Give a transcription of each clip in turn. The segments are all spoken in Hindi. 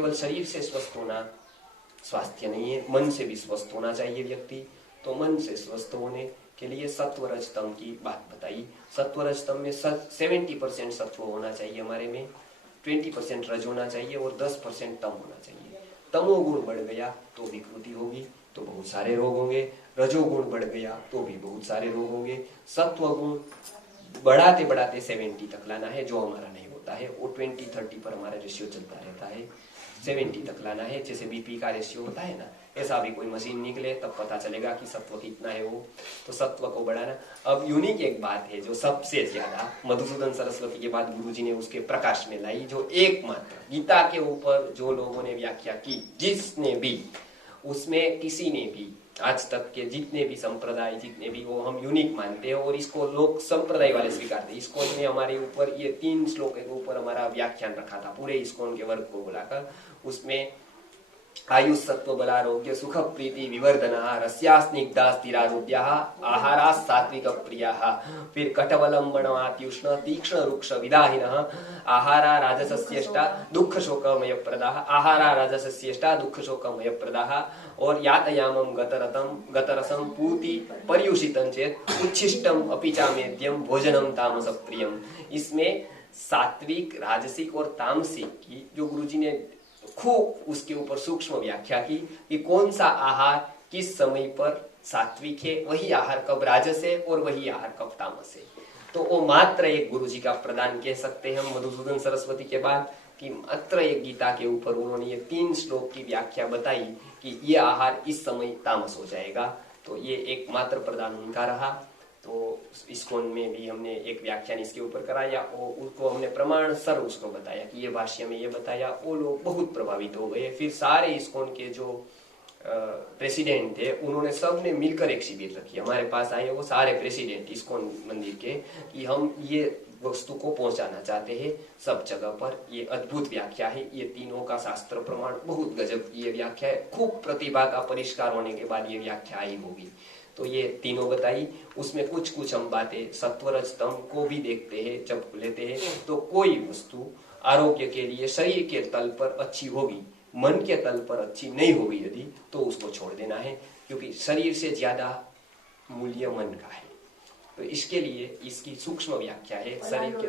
केवल शरीर से स्वस्थ होना स्वास्थ्य नहीं है, मन से भी स्वस्थ होना चाहिए व्यक्ति। तो मन से स्वस्थ होने के लिए सत्व रज तम की बात बताई। सत्व रज तम में 70% सत्व होना चाहिए हमारे में, 20% रज होना चाहिए और 10% तम होना चाहिए। तमोगुण बढ़ गया तो विकृति होगी, तो बहुत सारे रोग होंगे। रजोगुण बढ़ गया तो भी बहुत सारे रोग होंगे। सत्व गुण बढ़ाते बढ़ाते 70 तक लाना है, जो हमारा नहीं होता है। वो 20-30 पर हमारा रेशियो चलता रहता है, 70 तक लाना है। जैसे बीपी का रेशियो होता है ना, ऐसा भी कोई मशीन निकले तब पता चलेगा कि सत्व कितना है वो, तो सत्व को बढ़ाना। अब यूनिक एक बात है जो सबसे ज्यादा मधुसूदन सरस्वती के बाद गुरुजी ने उसके प्रकाश में लाई, जो एकमात्र गीता के ऊपर जो लोगों ने व्याख्या की, जिसने भी उसमें किसी ने भी आज तक के जितने भी संप्रदाय जितने भी, वो हम यूनिक मानते हैं और इसको लोग संप्रदाय वाले स्वीकारते हैं। इस्कॉन ने हमारे ऊपर ये 3 श्लोक के ऊपर हमारा व्याख्यान रखा था, पूरे इस्कॉन के वर्ग को बुलाकर। उसमें आयुष सत्व बलारोग्य सुख प्रीति विवर्धना रस्या स्निग्धा स्थिरारोग्या आहारा सात्विक प्रिया, फिर कटवलम बणवात्युष्ण तीक्ष्ण रुक्ष विदाहिनः आहारा राजसस्यष्टा दुख शोकमय प्रदाः आहारा राजसस्यष्टा दुख शोकमय प्रदाः और यातयामम गतरसम पूति पर्युषितं चेत उच्छिष्टम अपि चामेद्यम भोजनम तामस प्रियम। इसमें सात्विक, राजसिक और तामसिक की जो गुरुजी ने खूब उसके ऊपर सूक्ष्म व्याख्या की कि कौन सा आहार किस समय पर सात्विक है, वही आहार कब राजस है और वही आहार कब तामस है। तो वो मात्र एक गुरुजी का प्रदान कह सकते हैं हम मधुसूदन सरस्वती के बाद, कि मात्र एक गीता के ऊपर उन्होंने ये 3 श्लोक की व्याख्या बताई कि ये आहार इस समय तामस हो जाएगा। तो ये एकमात्र प्रदान उनका रहा। तो इस्कॉन में भी हमने एक व्याख्यान इसके ऊपर कराया और उसको हमने प्रमाण सर उसको बताया कि ये भाष्य में ये बताया। वो लोग बहुत प्रभावित हो गए। फिर सारे इस्कॉन के जो प्रेसिडेंट थे उन्होंने सब ने मिलकर एक शिविर रखी। हमारे पास आए वो सारे प्रेसिडेंट इस्कॉन मंदिर के, कि हम ये वस्तु को पहुंचाना चाहते हैं सब जगह पर। ये अद्भुत व्याख्या है, ये तीनों का शास्त्र प्रमाण बहुत गजब की ये व्याख्या है। खूब प्रतिभा का परिष्कार होने के बाद ये व्याख्या आई होगी। तो ये तीनों बताई। उसमें कुछ हम बातें सत्वरज तम को भी देखते हैं जब लेते हैं। तो कोई वस्तु आरोग्य के लिए शरीर के तल पर अच्छी होगी, मन के तल पर अच्छी नहीं होगी यदि, तो उसको छोड़ देना है, क्योंकि शरीर से ज्यादा मूल्य मन का है। तो इसके लिए इसकी सूक्ष्म व्याख्या है शरीर के।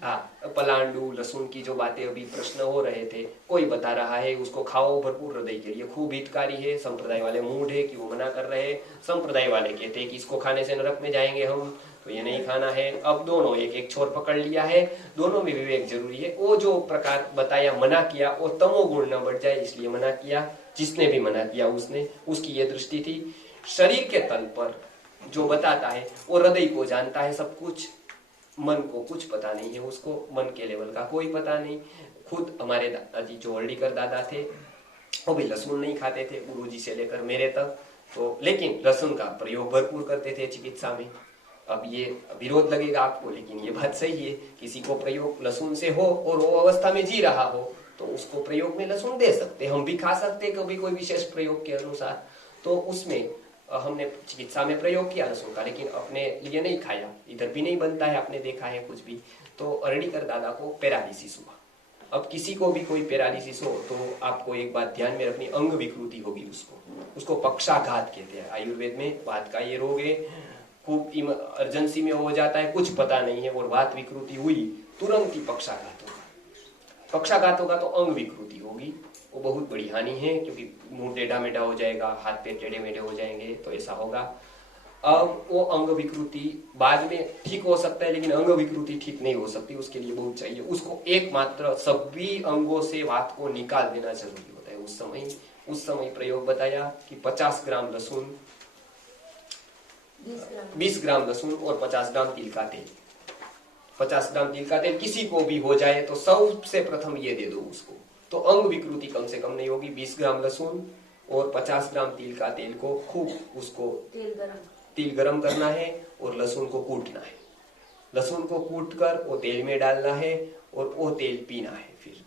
हाँ, पलांडू लहसुन की जो बातें अभी प्रश्न हो रहे थे, कोई बता रहा है उसको खाओ, भरपूर हृदय के लिए खूब हितकारी है। संप्रदाय वाले मूड है कि वो मना कर रहे हैं। संप्रदाय वाले कहते हैं कि इसको खाने से नरक में जाएंगे हम, तो ये नहीं खाना है। अब दोनों एक एक छोर पकड़ लिया है, दोनों में विवेक जरूरी है। वो जो प्रकार बताया मना किया, वो तमोगुण न बढ़ जाए इसलिए मना किया। जिसने भी मना किया उसने, उसकी ये दृष्टि थी। शरीर के तल पर जो बताता है वो हृदय को जानता है सब कुछ, मन को कुछ पता नहीं है उसको, मन के लेवल का कोई पता नहीं। खुद हमारे दादाजी जो हल्दीकर दादा थे वो भी लहसुन नहीं खाते थे, गुरुजी से लेकर मेरे तक। तो लेकिन लहसुन का प्रयोग भरपूर करते थे चिकित्सा में। अब ये विरोध लगेगा आपको, लेकिन ये बात सही है। किसी को प्रयोग लहसुन से हो और वो अवस्था में जी रहा हो तो उसको प्रयोग में लहसुन दे सकते, हम भी खा सकते कभी कोई विशेष प्रयोग के अनुसार। तो उसमें हमने चिकित्सा में प्रयोग किया लहसुन का, लेकिन अपने लिए नहीं खाया। इधर भी नहीं बनता है, आपने देखा है कुछ भी। तो हल्दीकर दादा को पैरालिसिस हुआ। अब किसी को भी कोई पैरालिसिस हो तो आपको एक बात ध्यान में रखनी, अंग विकृति होगी उसको पक्षाघात कहते हैं। आयुर्वेद में वात का ये रोग है, खूब इमरजेंसी में हो जाता है, कुछ पता नहीं है और वात विकृति हुई, तुरंत ही पक्षाघात होगा। पक्षाघात होगा तो अंग विकृति होगी, वो बहुत बड़ी हानि है, क्योंकि मुंह टेढ़ा मेढ़ा हो जाएगा, हाथ पैर टेढ़े मेढ़े हो जाएंगे, तो ऐसा होगा। अब वो अंग विकृति बाद में ठीक हो सकता है, लेकिन अंग विकृति ठीक नहीं हो सकती, उसके लिए बहुत चाहिए। उसको एकमात्र सभी अंगों से वात को निकाल देना जरूरी होता है। उस समय प्रयोग बताया कि 50 ग्राम लहसुन, 20 ग्राम लहसुन और 50 ग्राम तिल का तेल। 50 ग्राम तिल का तेल किसी को भी हो जाए तो सबसे प्रथम ये दे दो उसको, तो अंग विकृति कम से कम नहीं होगी। 20 ग्राम लहसुन और 50 ग्राम तिल का तेल को खूब उसको तेल गरम करना है और लहसुन को कूटना है। लहसुन को कूट कर वो तेल में डालना है और वो तेल पीना है, फिर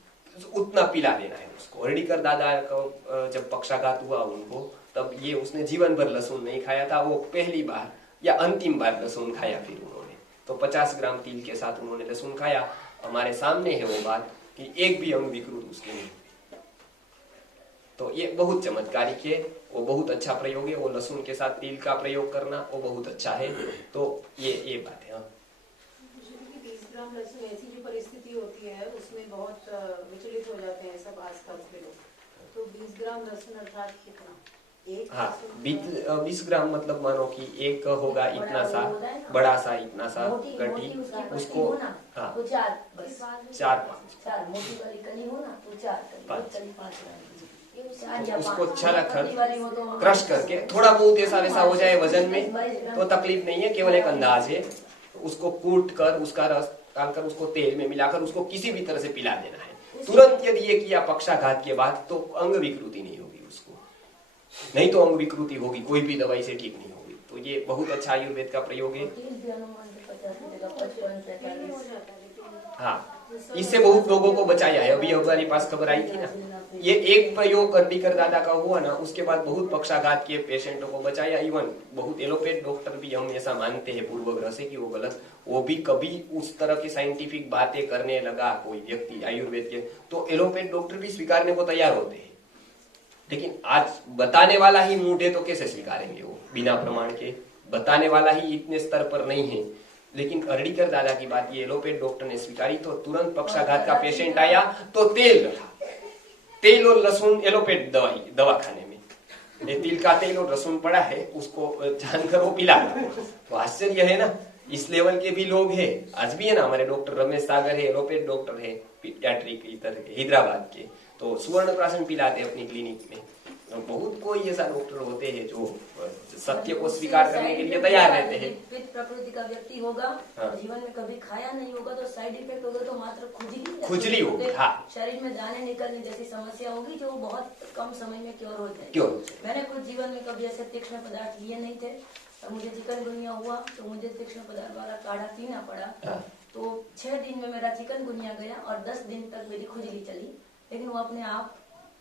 उतना पिला देना है उसको। हल्दीकर दादा को जब पक्षाघात हुआ उनको, तब ये उसने जीवन भर लहसुन नहीं खाया था, वो पहली बार या अंतिम बार लहसुन खाया फिर उन्होंने। तो 50 ग्राम तिल के साथ उन्होंने लहसुन खाया। हमारे सामने है वो बात कि एक भी अंग विकृत उसके नहीं, तो ये बहुत चमत्कारिक है, वो बहुत अच्छा प्रयोग है। वो लहसुन के साथ तिल का प्रयोग करना वो बहुत अच्छा है। तो ये बात है। 20 ग्राम लहसुन, ऐसी जो परिस्थिति होती है उसमें बहुत विचलित हो जाते हैं सब आसपास के लोग। तो 20 ग्राम लहसुन अर्थात कितना? हाँ, 20 ग्राम मतलब मानो कि एक होगा इतना सा बड़ा सा, इतना सा गड्ढी, उसको हाँ 4-5 मोटी वाली कली हो ना तो 4 उसको छलक कर क्रश करके थोड़ा बहुत ऐसा वैसा हो जाए वजन में तो तकलीफ नहीं है, केवल एक अंदाज है। उसको कूट कर उसका रस डालकर उसको तेल में मिलाकर उसको किसी भी तरह से पिला देना है तुरंत। यदि ये किया पक्षाघात के बाद तो अंग विकृति नहीं होगी उसको, नहीं तो अंग विकृति होगी, कोई भी दवाई से ठीक नहीं होगी। तो ये बहुत अच्छा आयुर्वेद का प्रयोग है। हाँ, इससे बहुत लोगों को बचाया है। अभी हमारे पास खबर आई थी ना, ये एक प्रयोग हड्डीकर दादा का हुआ ना, उसके बाद बहुत पक्षाघात के पेशेंटों को बचाया। इवन बहुत एलोपैथ डॉक्टर भी हम ऐसा मानते हैं पूर्वग्रह से कि वो गलत, वो भी कभी उस तरह की साइंटिफिक बातें करने लगा कोई व्यक्ति आयुर्वेद के, तो एलोपैथ डॉक्टर भी स्वीकारने को तैयार होते हैं। लेकिन आज बताने वाला ही मूड है तो कैसे स्वीकारेंगे वो, बिना प्रमाण के। बताने वाला ही इतने स्तर पर नहीं है। लेकिन हड्डीकर दादा की बात ये एलोपैथ डॉक्टर ने स्वीकारी, तो तुरंत पक्षाघात का पेशेंट आया तो तेल रखा, तेल और लहसुन एलोपैथ दवाखाने में तिल का तेल और लहसुन पड़ा है, उसको जानकर वो पिला। तो आश्चर्य है ना, इस लेवल के भी लोग हैं। आज भी है ना, हमारे डॉक्टर रमेश सागर है, एलोपैथ डॉक्टर है पीडियाट्रिक इधर के हैदराबाद के, तो सुवर्ण प्राशन पिलाते अपनी क्लिनिक में। तो बहुत कोई ऐसा डॉक्टर होते हैं जो सत्य को स्वीकार करने के लिए तैयार रहते हैं। पित्त प्रकृति का व्यक्ति होगा, हाँ। जीवन में कभी खाया नहीं होगा तो साइड इफेक्ट होगा तो मात्र खुजली होगी। हाँ। शरीर में जाने निकलने जैसी समस्या होगी जो बहुत कम समय में क्योर हो जाएगी। क्यों? मैंने खुद जीवन में कभी ऐसे तीक्ष्ण पदार्थ लिए नहीं थे, और मुझे चिकनगुनिया हुआ तो मुझे तीक्ष्ण पदार्थ वाला काढ़ा पीना पड़ा। हाँ। तो 6 दिन में मेरा चिकनगुनिया गया और 10 दिन तक मेरी खुजली चली, लेकिन वो अपने आप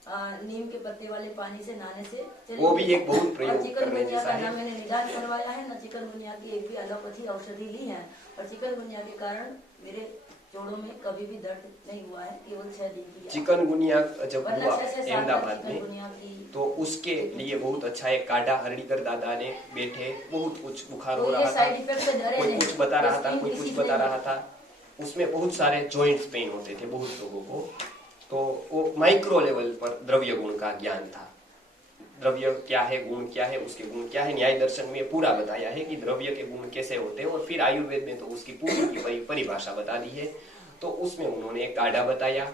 नीम के पत्ते वाले पानी से नहाने से चली। वो भी एक बहुत प्रयोग चिकनगुनिया का नाम मैंने निदान करवाया है, न चिकनगुनिया की एक भी एलोपैथी औषधि ली है, और चिकनगुनिया के कारण मेरे जोड़ों में कभी भी दर्द नहीं हुआ है, केवल 6 दिन की। चिकनगुनिया जब हुआ अहमदाबाद में तो उसके लिए बहुत अच्छा एक काढ़ा हड्डीकर दादा ने बैठे, बहुत कुछ बुखार हो रहा था, कोई कुछ बता रहा था, कोई कुछ बता रहा था, उसमें बहुत सारे जॉइंट्स पेन होते थे बहुत लोगों को। तो वो माइक्रो लेवल पर द्रव्य गुण का ज्ञान था। द्रव्य क्या है, गुण क्या है, उसके गुण क्या है, न्याय दर्शन में पूरा बताया है कि द्रव्य के गुण कैसे होते हैं, और फिर आयुर्वेद में तो उसकी पूरी की परिभाषा बता दी है। तो उसमें उन्होंने एक काढ़ा बताया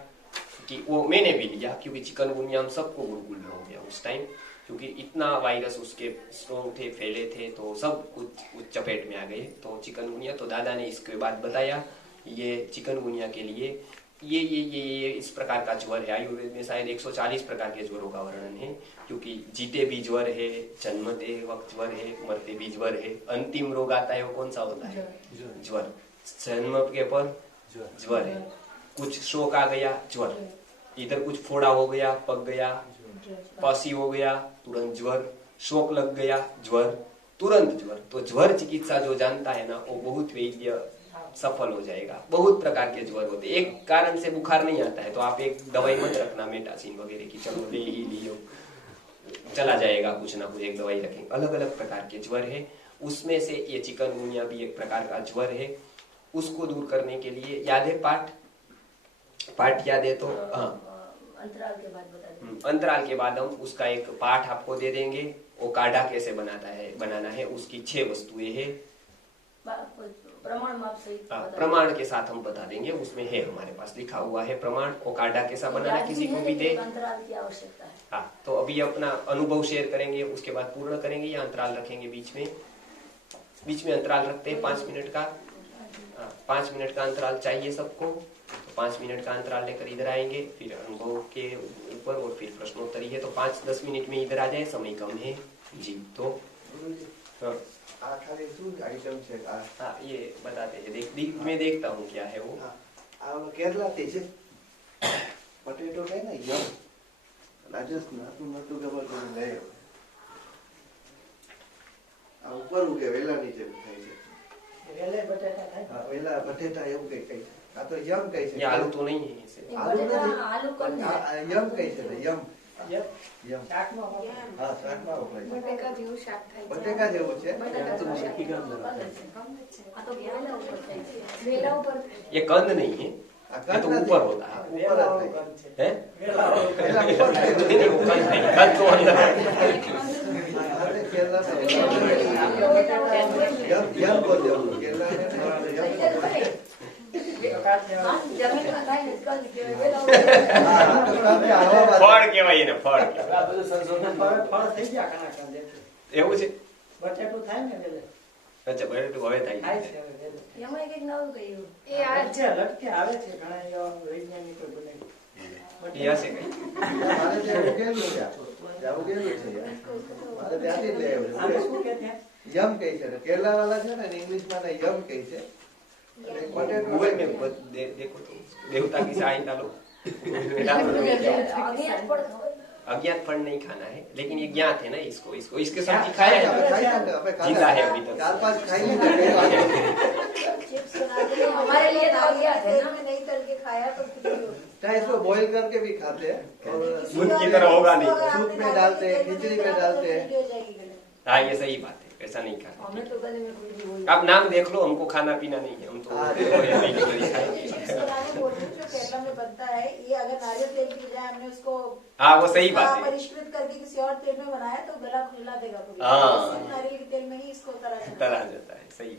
कि वो मैंने भी लिया, क्योंकि चिकनगुनिया हम सबको गुलगुल हो गया उस टाइम, क्योंकि इतना वायरस उसके स्ट्रॉन्ग थे, फैले थे, तो सब कुछ चपेट में आ गए। तो चिकनगुनिया, तो दादा ने इसके बाद बताया ये चिकनगुनिया के लिए ये इस प्रकार का ज्वर है। आयुर्वेद में शायद 140 प्रकार के ज्वरों का वर्णन है, क्योंकि जीते भी ज्वर है, जन्मते वक्त ज्वर है, मरते भी ज्वर है, अंतिम रोग आता है वो कौन सा होता है? ज्वर। जन्म के पर ज्वर है, कुछ शोक आ गया ज्वर, इधर कुछ फोड़ा हो गया, पक गया, पसी हो गया, तुरंत ज्वर, शोक लग गया ज्वर, तुरंत ज्वर। तो ज्वर चिकित्सा जो जानता है ना, वो बहुत वैद्य सफल हो जाएगा। बहुत प्रकार के ज्वर होते हैं, एक कारण से बुखार नहीं आता है तो आप एक दवाई मत रखना मेटासिन वगैरह की, चलो ले ही लियो, चला जाएगा, कुछ ना कुछ एक दवाई रखेंगे। अलग अलग प्रकार के ज्वर है, उसमें से ये चिकनगुनिया भी एक प्रकार का ज्वर है। उसको दूर करने के लिए याद है पाठ याद है तो अंतराल के बाद बता दें। अंतराल के बाद हम उसका एक पाठ आपको दे देंगे। वो काढ़ा कैसे बनाना है उसकी 6 वस्तुएं हैं, प्रमाण माप सहित प्रमाण के साथ हम बता देंगे। उसमें है हमारे पास लिखा हुआ है प्रमाण। वो काढ़ा कैसा बनाना किसी को भी दे, अंतराल की आवश्यकता है। हाँ, तो अभी अपना अनुभव शेयर करेंगे, उसके बाद पूर्ण करेंगे या अंतराल रखेंगे बीच में अंतराल रखते हैं 5 मिनट का। 5 मिनट का अंतराल चाहिए सबको, तो 5 मिनट का अंतराल लेकर इधर आएंगे, फिर अनुभव के ऊपर और फिर प्रश्नोत्तरी है। तो 5-10 मिनट में इधर आ जाए, समय कम है जी। तो ये बताते हैं, मैं देखता हूँ क्या है वो। केरला पटेटो है ना, यम રાજસ્થાન ખબર ગયે આ ઉપર ઉગે વેલા નીચે થાય છે, वेले बटाटा खाए। હા વેલા બટેટા એવું કઈ કઈ છે, આ તો યમ કઈ છે, ये आलू तो नहीं है इसे, आलू नहीं, आलू कौन है? यम कई છે, यम યમ. યમ. હા, શાકમાં વપરાય છે. બટેકા જેવું શાક થાય છે. બટેકા જેવું છે. બટેકા જેવું શાક. આ તો વેલા ઉપર થાય છે. વેલા ઉપર ये कंद नहीं है, આ ये तो કંદ નથી. ऊपर होता है। ઉપર જ થાય. हैं? પેલા ઉપર થાય. नहीं, वो कंद नहीं, कंद तो अंदर है। આપણે કેરલાના યમ બોલ દેવાનું. કેરલાને યમ બોલ. હા, જમીનમાં થાય ને કંદ કહેવાય, વેલા ઉપર. હા, તો આપણે આવા વાત. ફળ કહેવાય એને, ફળ કહેવાય। આ બધું સંશોધન ફળ થઈ ગયા ઘણા કામ દેખો. એવું છે? બટેટું થાય ને વેલે. અચ્છા, બટેટું હવે થાય થાય છે। છે હવે વેલે. એમાં કંઈક નવું કહ્યું. એ આ લટકે લટકે આવે છે ઘણા એવા વૈજ્ઞાનિકો બને. એ હશે કઈ? મારે ત્યાં ઉગેલું છે. ત્યાં ઉગેલું છે. મારે ત્યાંથી જ લઈ આને આવ્યો. શું કે ત્યાં? યમ કહે છે. કેરલા વાળા છે ને ઇંગ્લિશમાં યમ કહે છે. અને બટેટું गूगल में देखो तो देवता की सहायता लो। અજ્ઞાત પણ ખબર. अज्ञात फल नहीं खाना है, लेकिन ये ज्ञात है ना इसको, इसके साथ ही खाया है। जिंदा है अभी तक। 4-5 खाई લીધા. चिप्स बनाते हैं हमारे लिए तो अज्ञात है ना। में नहीं तल के खाया तो कुछ नहीं होता। चाहे इसको बॉईल करके भी खाते हैं और दूध की तरह होगा नहीं। सूप में डालते हैं, खिचड़ी में डालते हैं। हो जाएगी गले में। हाँ, ये सही बात है, ऐसा नहीं खाना। हमें तो गले में कुछ भी बोल आप नाम देख लो, हमको खाना पीना नहीं है, हम तो हाँ, खाएंगे। चिप्स बनाने बोल रही हूँ, जो केरला में बनता है, ये अगर नारियल तेल की बजाय हमने उसको हाँ, वो सही बात है। परिष्कृत करके किसी और तेल में बनाया तो गला खुला देगा पूरी। हाँ। सिर्फ नारियल के तेल में ही इसको तरा तरह जाता है, सही।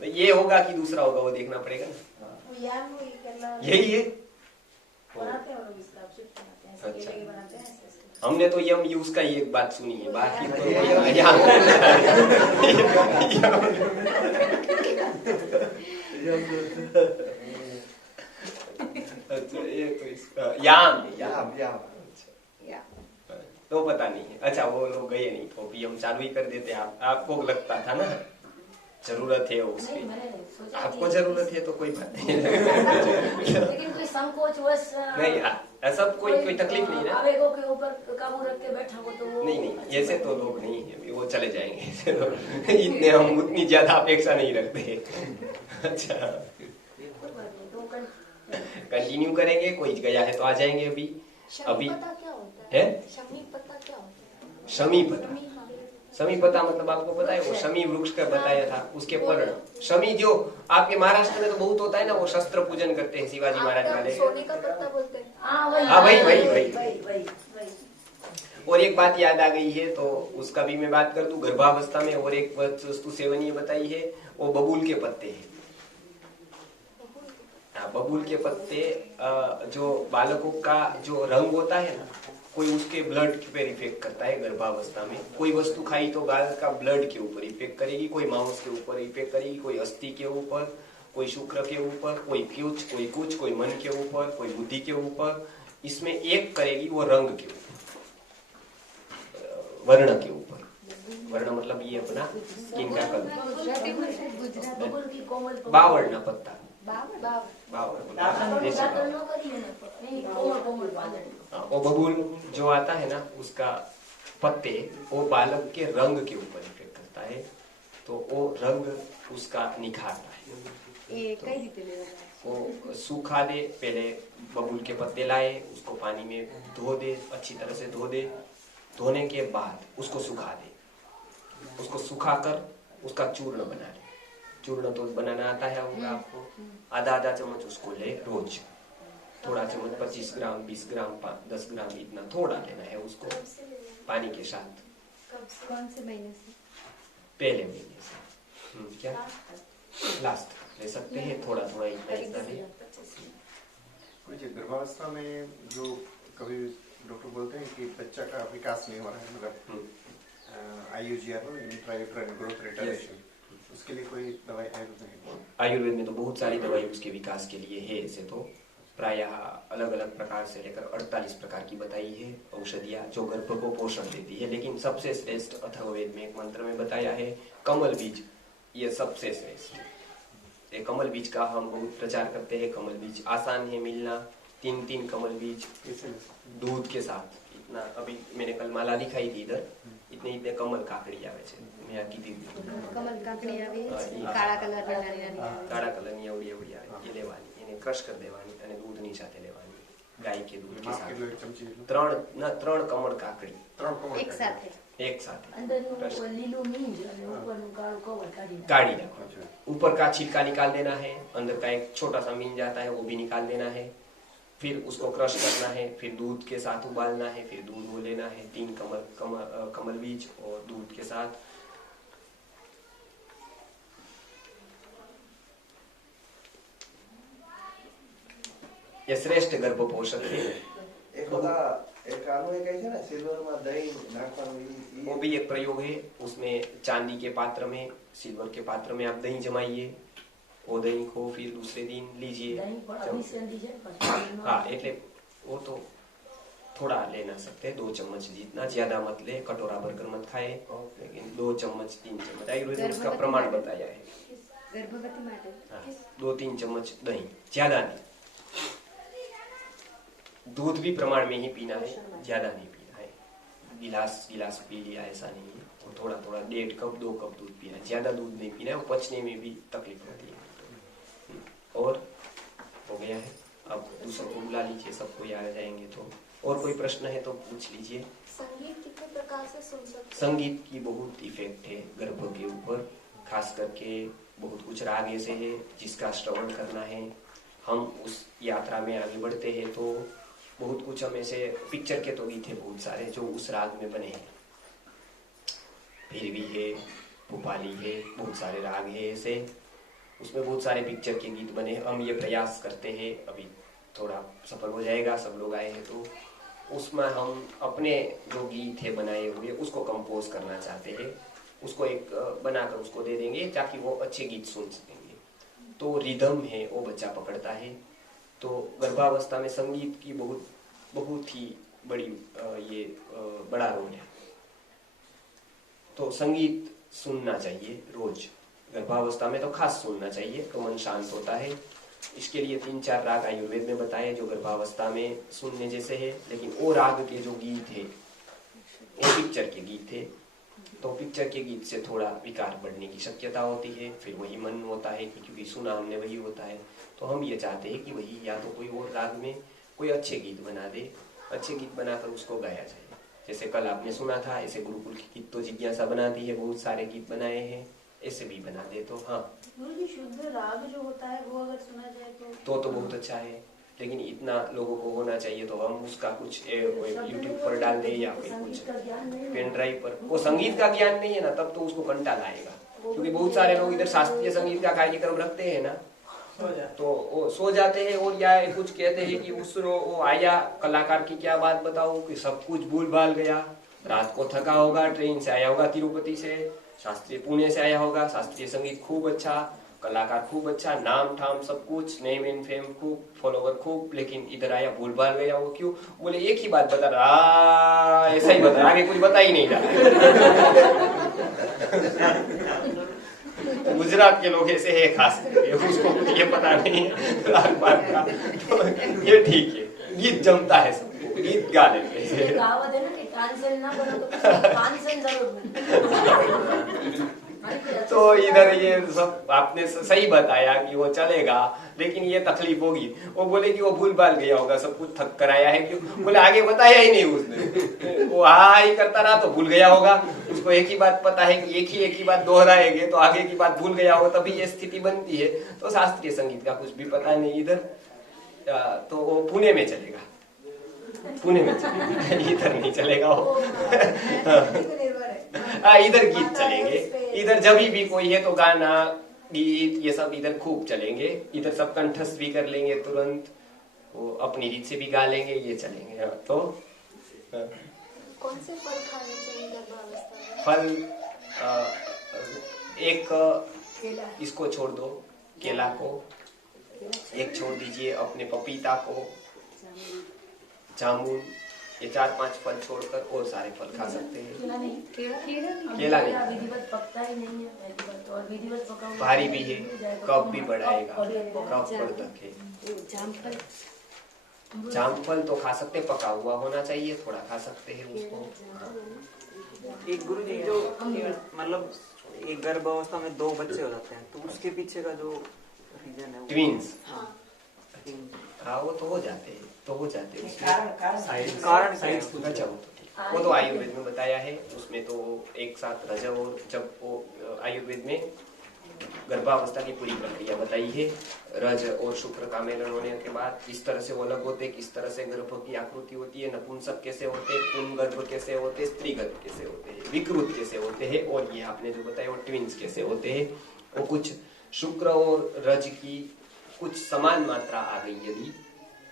तो ये होगा कि दूसरा होगा, वो देखना पड़ेगा ना। याम ये केरला यही है। बनाते हैं वो लोग इसका चिप्स बनाते हैं, ऐसे अच्छा। केले के बनाते हैं ऐसे। हमने तो यम यूज का ही एक बात सुनी है, बाकी तो यहाँ अच्छा, ये तो इसका याम है, याम। याम। या तो पता नहीं है। अच्छा, वो लोग गए नहीं तो भी हम चालू ही कर देते। आपको लगता था ना जरूरत है नहीं, उसकी, मैंने सोचा आपको कि- जरूरत है तो कोई बात नहीं। लेकिन कोई संकोच वश नहीं, ऐसा कोई तकलीफ नहीं है ना। आवेगों के ऊपर काबू रख के बैठा हो तो वो नहीं नहीं, ऐसे तो लोग नहीं है, वो चले जाएंगे। ऐसे तो इतने हम उतनी ज्यादा अपेक्षा नहीं रखते। अच्छा, कोई बात नहीं, तो कंटिन्यू करेंगे। कोई गया है तो आ जाएंगे अभी। अभी पता क्या होता है शमी पता क्या होता है? शमी पता। शमी, हाँ। शमी पता मतलब आपको पता है, वो शमी वृक्ष का बताया था, उसके पर्ण। शमी जो आपके महाराष्ट्र में तो बहुत होता है ना, वो शस्त्र पूजन करते हैं शिवाजी महाराज वाले। सोने का पत्ता बोलते हैं। हाँ वही हाँ, वही। वही और एक बात याद आ गई है तो उसका भी मैं बात कर दूं। गर्भावस्था में और एक वस्तु सेवनीय बताई है, वो बबूल के पत्ते हैं। हाँ, बबूल के पत्ते जो बालकों का जो रंग होता है ना, कोई उसके ब्लड पे इफेक्ट करता है गर्भावस्था में। कोई वस्तु खाई तो बालक का ब्लड के ऊपर इफेक्ट करेगी, कोई मांस के ऊपर इफेक्ट करेगी, कोई अस्थि के ऊपर, कोई शुक्र के ऊपर, कोई कुछ, कोई मन के ऊपर, कोई बुद्धि के ऊपर। इसमें एक करेगी वो रंग के ऊपर, वर्ण के ऊपर। वर्ण मतलब ये अपना स्किन का कलर। बबुल की कोमल बावड़ ना पत्ता, बाबर बावड़ देसी दातन बावड़। न करी है ना, नहीं कोमल कोमल पालन। हाँ, वो बबूल जो आता है ना, उसका पत्ते वो बालक के रंग के ऊपर इफेक्ट करता है, तो वो रंग उसका निखारता है। ये कई रीते ले रहा है। वो सूखा दे, पहले बबूल के पत्ते लाए, उसको पानी में धो दे, अच्छी तरह से धो दे। धोने के बाद उसको सुखा दे, उसको सुखाकर उसका चूर्ण बना ले। चूर्ण तो बनाना आता है होगा आपको। आधा चम्मच उसको ले रोज, थोड़ा चम्मच 25 ग्राम 20 ग्राम 10 ग्राम इतना थोड़ा लेना है उसको पानी के साथ। कौन से महीने से? पहले महीने से। क्या लास्ट ले सकते हैं, थोड़ा थोड़ा इतना ले। मुझे गर्भावस्था में जो कभी डॉक्टर बोलते हैं कि बच्चा का विकास नहीं हो रहा है, मतलब IUGR इंट्रायूट्राइन ग्रोथ रिटार्डेशन, उसके लिए कोई दवाई है? आयुर्वेद में तो बहुत सारी दवाई उसके विकास के लिए है। ऐसे तो प्रायः अलग अलग प्रकार से लेकर 48 प्रकार की बताई है औषधियाँ जो गर्भ को पोषण देती है। लेकिन सबसे श्रेष्ठ अथर्ववेद में एक मंत्र में बताया है कमल बीज, ये सबसे श्रेष्ठ। ये कमल बीज का हम बहुत प्रचार करते हैं। कमल बीज आसान है मिलना, 3 कमल बीज दूध के साथ। इतना अभी मैंने कल माला दिखाई थी इधर, इतने कमल काकड़ी आवे છે મેં આ કીધી कमल काकड़ी आवे હા, काळा कलर ની नानी नानी કાળા કલરની એવડી એવડી આવે એ લેવાની, એને ક્રશ કરી દેવાની અને દૂધની સાથે લેવાની। गाय के दूध के માફ કરી લો, साथ એક ચમચી જેટલું. 3 કમળ કાકડી 3 કમળ एक साथ है एक साथ અંદરનું લીલું મીંજ અને ઉપરનું કાળું કવર કાઢી નાખો. काढ़ी रखो। अच्छा. ऊपर का छिलका निकाल देना है, अंदर का एक छोटा सा मीन जाता है वो भी निकाल देना है, फिर उसको क्रश करना है, फिर दूध के साथ उबालना है, फिर दूध वो लेना है 3 कमल बीज और दूध के साथ। ये श्रेष्ठ गर्भ पोषक है। એક ઓલા એક આનું એક છે ને સિલ્વરમાં દહીં નાખવાનું वो भी एक प्रयोग है, उसमें चांदी के पात्र में, सिल्वर के पात्र में आप दही जमाइए, वो दही को फिर दूसरे दिन लीजिए। દહીં પણ અભિસંધિ છે પછી એમાં हाँ એટલે वो तो थोड़ा ले ना सकते, 2 चम्मच जितना, ज्यादा मत ले, कटोरा भरकर मत खाए, लेकिन 2 चम्मच 3 चम्मच आयुर्वेद में उसका प्रमाण बताया है। गर्भवती माटे हाँ, 2-3 चम्मच दही, ज्यादा नहीं। दूध भी प्रमाण में ही पीना है, ज्यादा नहीं पीना है। गिलास पी लिया ऐसा नहीं है, और थोड़ा थोड़ा 1.5 कप 2 कप दूध पीना है, ज्यादा दूध नहीं पीना है, वो पचने में भी तकलीफ होती है। और हो गया है, अब दूसरों को बुला लीजिए, सबको आ जाएंगे तो। और कोई प्रश्न है तो पूछ लीजिए। संगीत कितने प्रकार से सुन सकते हैं? संगीत की बहुत इफेक्ट है गर्भ के ऊपर, खास करके बहुत कुछ राग ऐसे है जिसका श्रवण करना है। हम उस यात्रा में आगे बढ़ते हैं तो बहुत कुछ हम ऐसे पिक्चर के तो गीत है बहुत सारे जो उस राग में बने हैं, भैरवी है, भोपाली है, बहुत सारे राग है ऐसे, उसमें बहुत सारे पिक्चर के गीत बने हैं। हम ये प्रयास करते हैं, अभी थोड़ा सफल हो जाएगा, सब लोग आए हैं तो उसमें हम अपने जो गीत है बनाए हुए उसको कंपोज करना चाहते हैं, उसको एक बनाकर उसको दे देंगे ताकि वो अच्छे गीत सुन सकेंगे। तो रिदम है वो बच्चा पकड़ता है। तो गर्भावस्था में संगीत की बहुत ही बड़ी बड़ा रोल है। तो संगीत सुनना चाहिए रोज, गर्भावस्था में तो खास सुनना चाहिए, तो मन शांत होता है। इसके लिए 3-4 राग आयुर्वेद में बताए जो गर्भावस्था में सुनने जैसे है, लेकिन वो राग के जो गीत है वो पिक्चर के गीत है, तो पिक्चर के गीत से थोड़ा विकार बढ़ने की शक्यता होती है, फिर वही मन होता है कि क्योंकि सुना हमने वही होता है। तो हम ये चाहते हैं कि वही या तो कोई और राग में कोई अच्छे गीत बना दे, अच्छे गीत बनाकर उसको गाया जाए। जैसे कल आपने सुना था, ऐसे गुरुकुल की गीत तो जिज्ञासा बनाती है, बहुत सारे गीत बनाए हैं, ऐसे भी बना दे तो हाँ। गुरुजी शुद्ध राग जो होता है वो अगर सुना जाए तो बहुत अच्छा है, लेकिन इतना लोगों को होना चाहिए तो हम उसका कुछ यूट्यूब पर डाल दे या फिर कुछ पेन ड्राइव पर। वो संगीत का ज्ञान नहीं है ना, तब तो उसको कंटाल आएगा, क्योंकि बहुत सारे लोग इधर शास्त्रीय संगीत का कार्यक्रम रखते हैं ना, तो वो सो जाते हैं और या कुछ कहते हैं कि उस वो आया कलाकार की क्या बात बताओ कि सब कुछ भूल भाल गया, रात को थका होगा, ट्रेन से आया होगा तिरुपति से, शास्त्रीय पुणे से आया होगा, शास्त्रीय संगीत खूब अच्छा, कलाकार खूब अच्छा, नाम ठाम सब कुछ, नेम एंड फेम खूब, फॉलोवर खूब, लेकिन इधर आया भूल भाल गया। वो क्यों? बोले एक ही बात बता रहा, ऐसा ही बता रहा, आगे कुछ बता ही नहीं रहा। गुजरात के लोग ऐसे है खास करके, उसको कुछ ये पता नहीं है राग बाग का, तो ये ठीक है, गीत जमता है सबको, गीत गा लेते हैं। कहावत है ना कि कानसेन ना बनो तो कानसेन जरूर बनो। तो इधर ये सब आपने सही बताया कि वो चलेगा, लेकिन ये तकलीफ होगी। वो बोले कि वो भूल भाल गया होगा, सब कुछ थक कराया है, क्यों? बोले आगे बताया ही नहीं उसने, वो हाँ ही करता रहा तो भूल गया होगा। उसको एक ही बात पता है कि एक ही बात दोहराएंगे तो आगे की बात भूल गया हो, तभी ये स्थिति बनती है। तो शास्त्रीय संगीत का कुछ भी पता नहीं इधर, तो वो पुणे में चलेगा, पुणे में चलेगा, इधर नहीं चलेगा वो। इधर गीत चलेंगे, इधर जब भी कोई है तो गाना गीत ये सब इधर खूब चलेंगे, इधर सब कंठस्थ भी कर लेंगे तुरंत, वो अपनी रीत से भी गा लेंगे, ये चलेंगे। तो कौन से फल खाने चाहिए गर्भावस्था में? फल एक इसको छोड़ दो, केला को एक छोड़ दीजिए, अपने पपीता को, जामुन, ये 4-5 फल छोड़कर और सारे फल खा सकते हैं। केला नहीं, केला नहीं, विधिवत पकता ही नहीं है, विधिवत और विधिवत पका हुआ भारी भी है, कफ भी बढ़ाएगा, कफ बढ़ तक है। जामफल तो खा सकते, पका हुआ होना चाहिए, थोड़ा खा सकते हैं उसको। एक गुरुजी जो मतलब एक गर्भावस्था में 2 बच्चे हो जाते हैं, तो उसके पीछे का जो रीजन है ट्विंस, हाँ वो तो हो जाते हैं उसमें। कारण रजव वो तो आयुर्वेद में बताया है, उसमें तो एक साथ रजव और जब वो आयुर्वेद में गर्भावस्था की पूरी प्रक्रिया बताई है। रज और शुक्र का मेलन होने के बाद किस तरह से वो अलग होते, किस तरह से गर्भ की आकृति होती है, नपुंसक कैसे होते, पूर्ण गर्भ कैसे होते, स्त्री गर्भ कैसे होते हैं, विकृत कैसे होते हैं, और ये आपने जो बताया वो ट्विंस कैसे होते हैं। वो कुछ शुक्र और रज की कुछ समान मात्रा आ गई यदि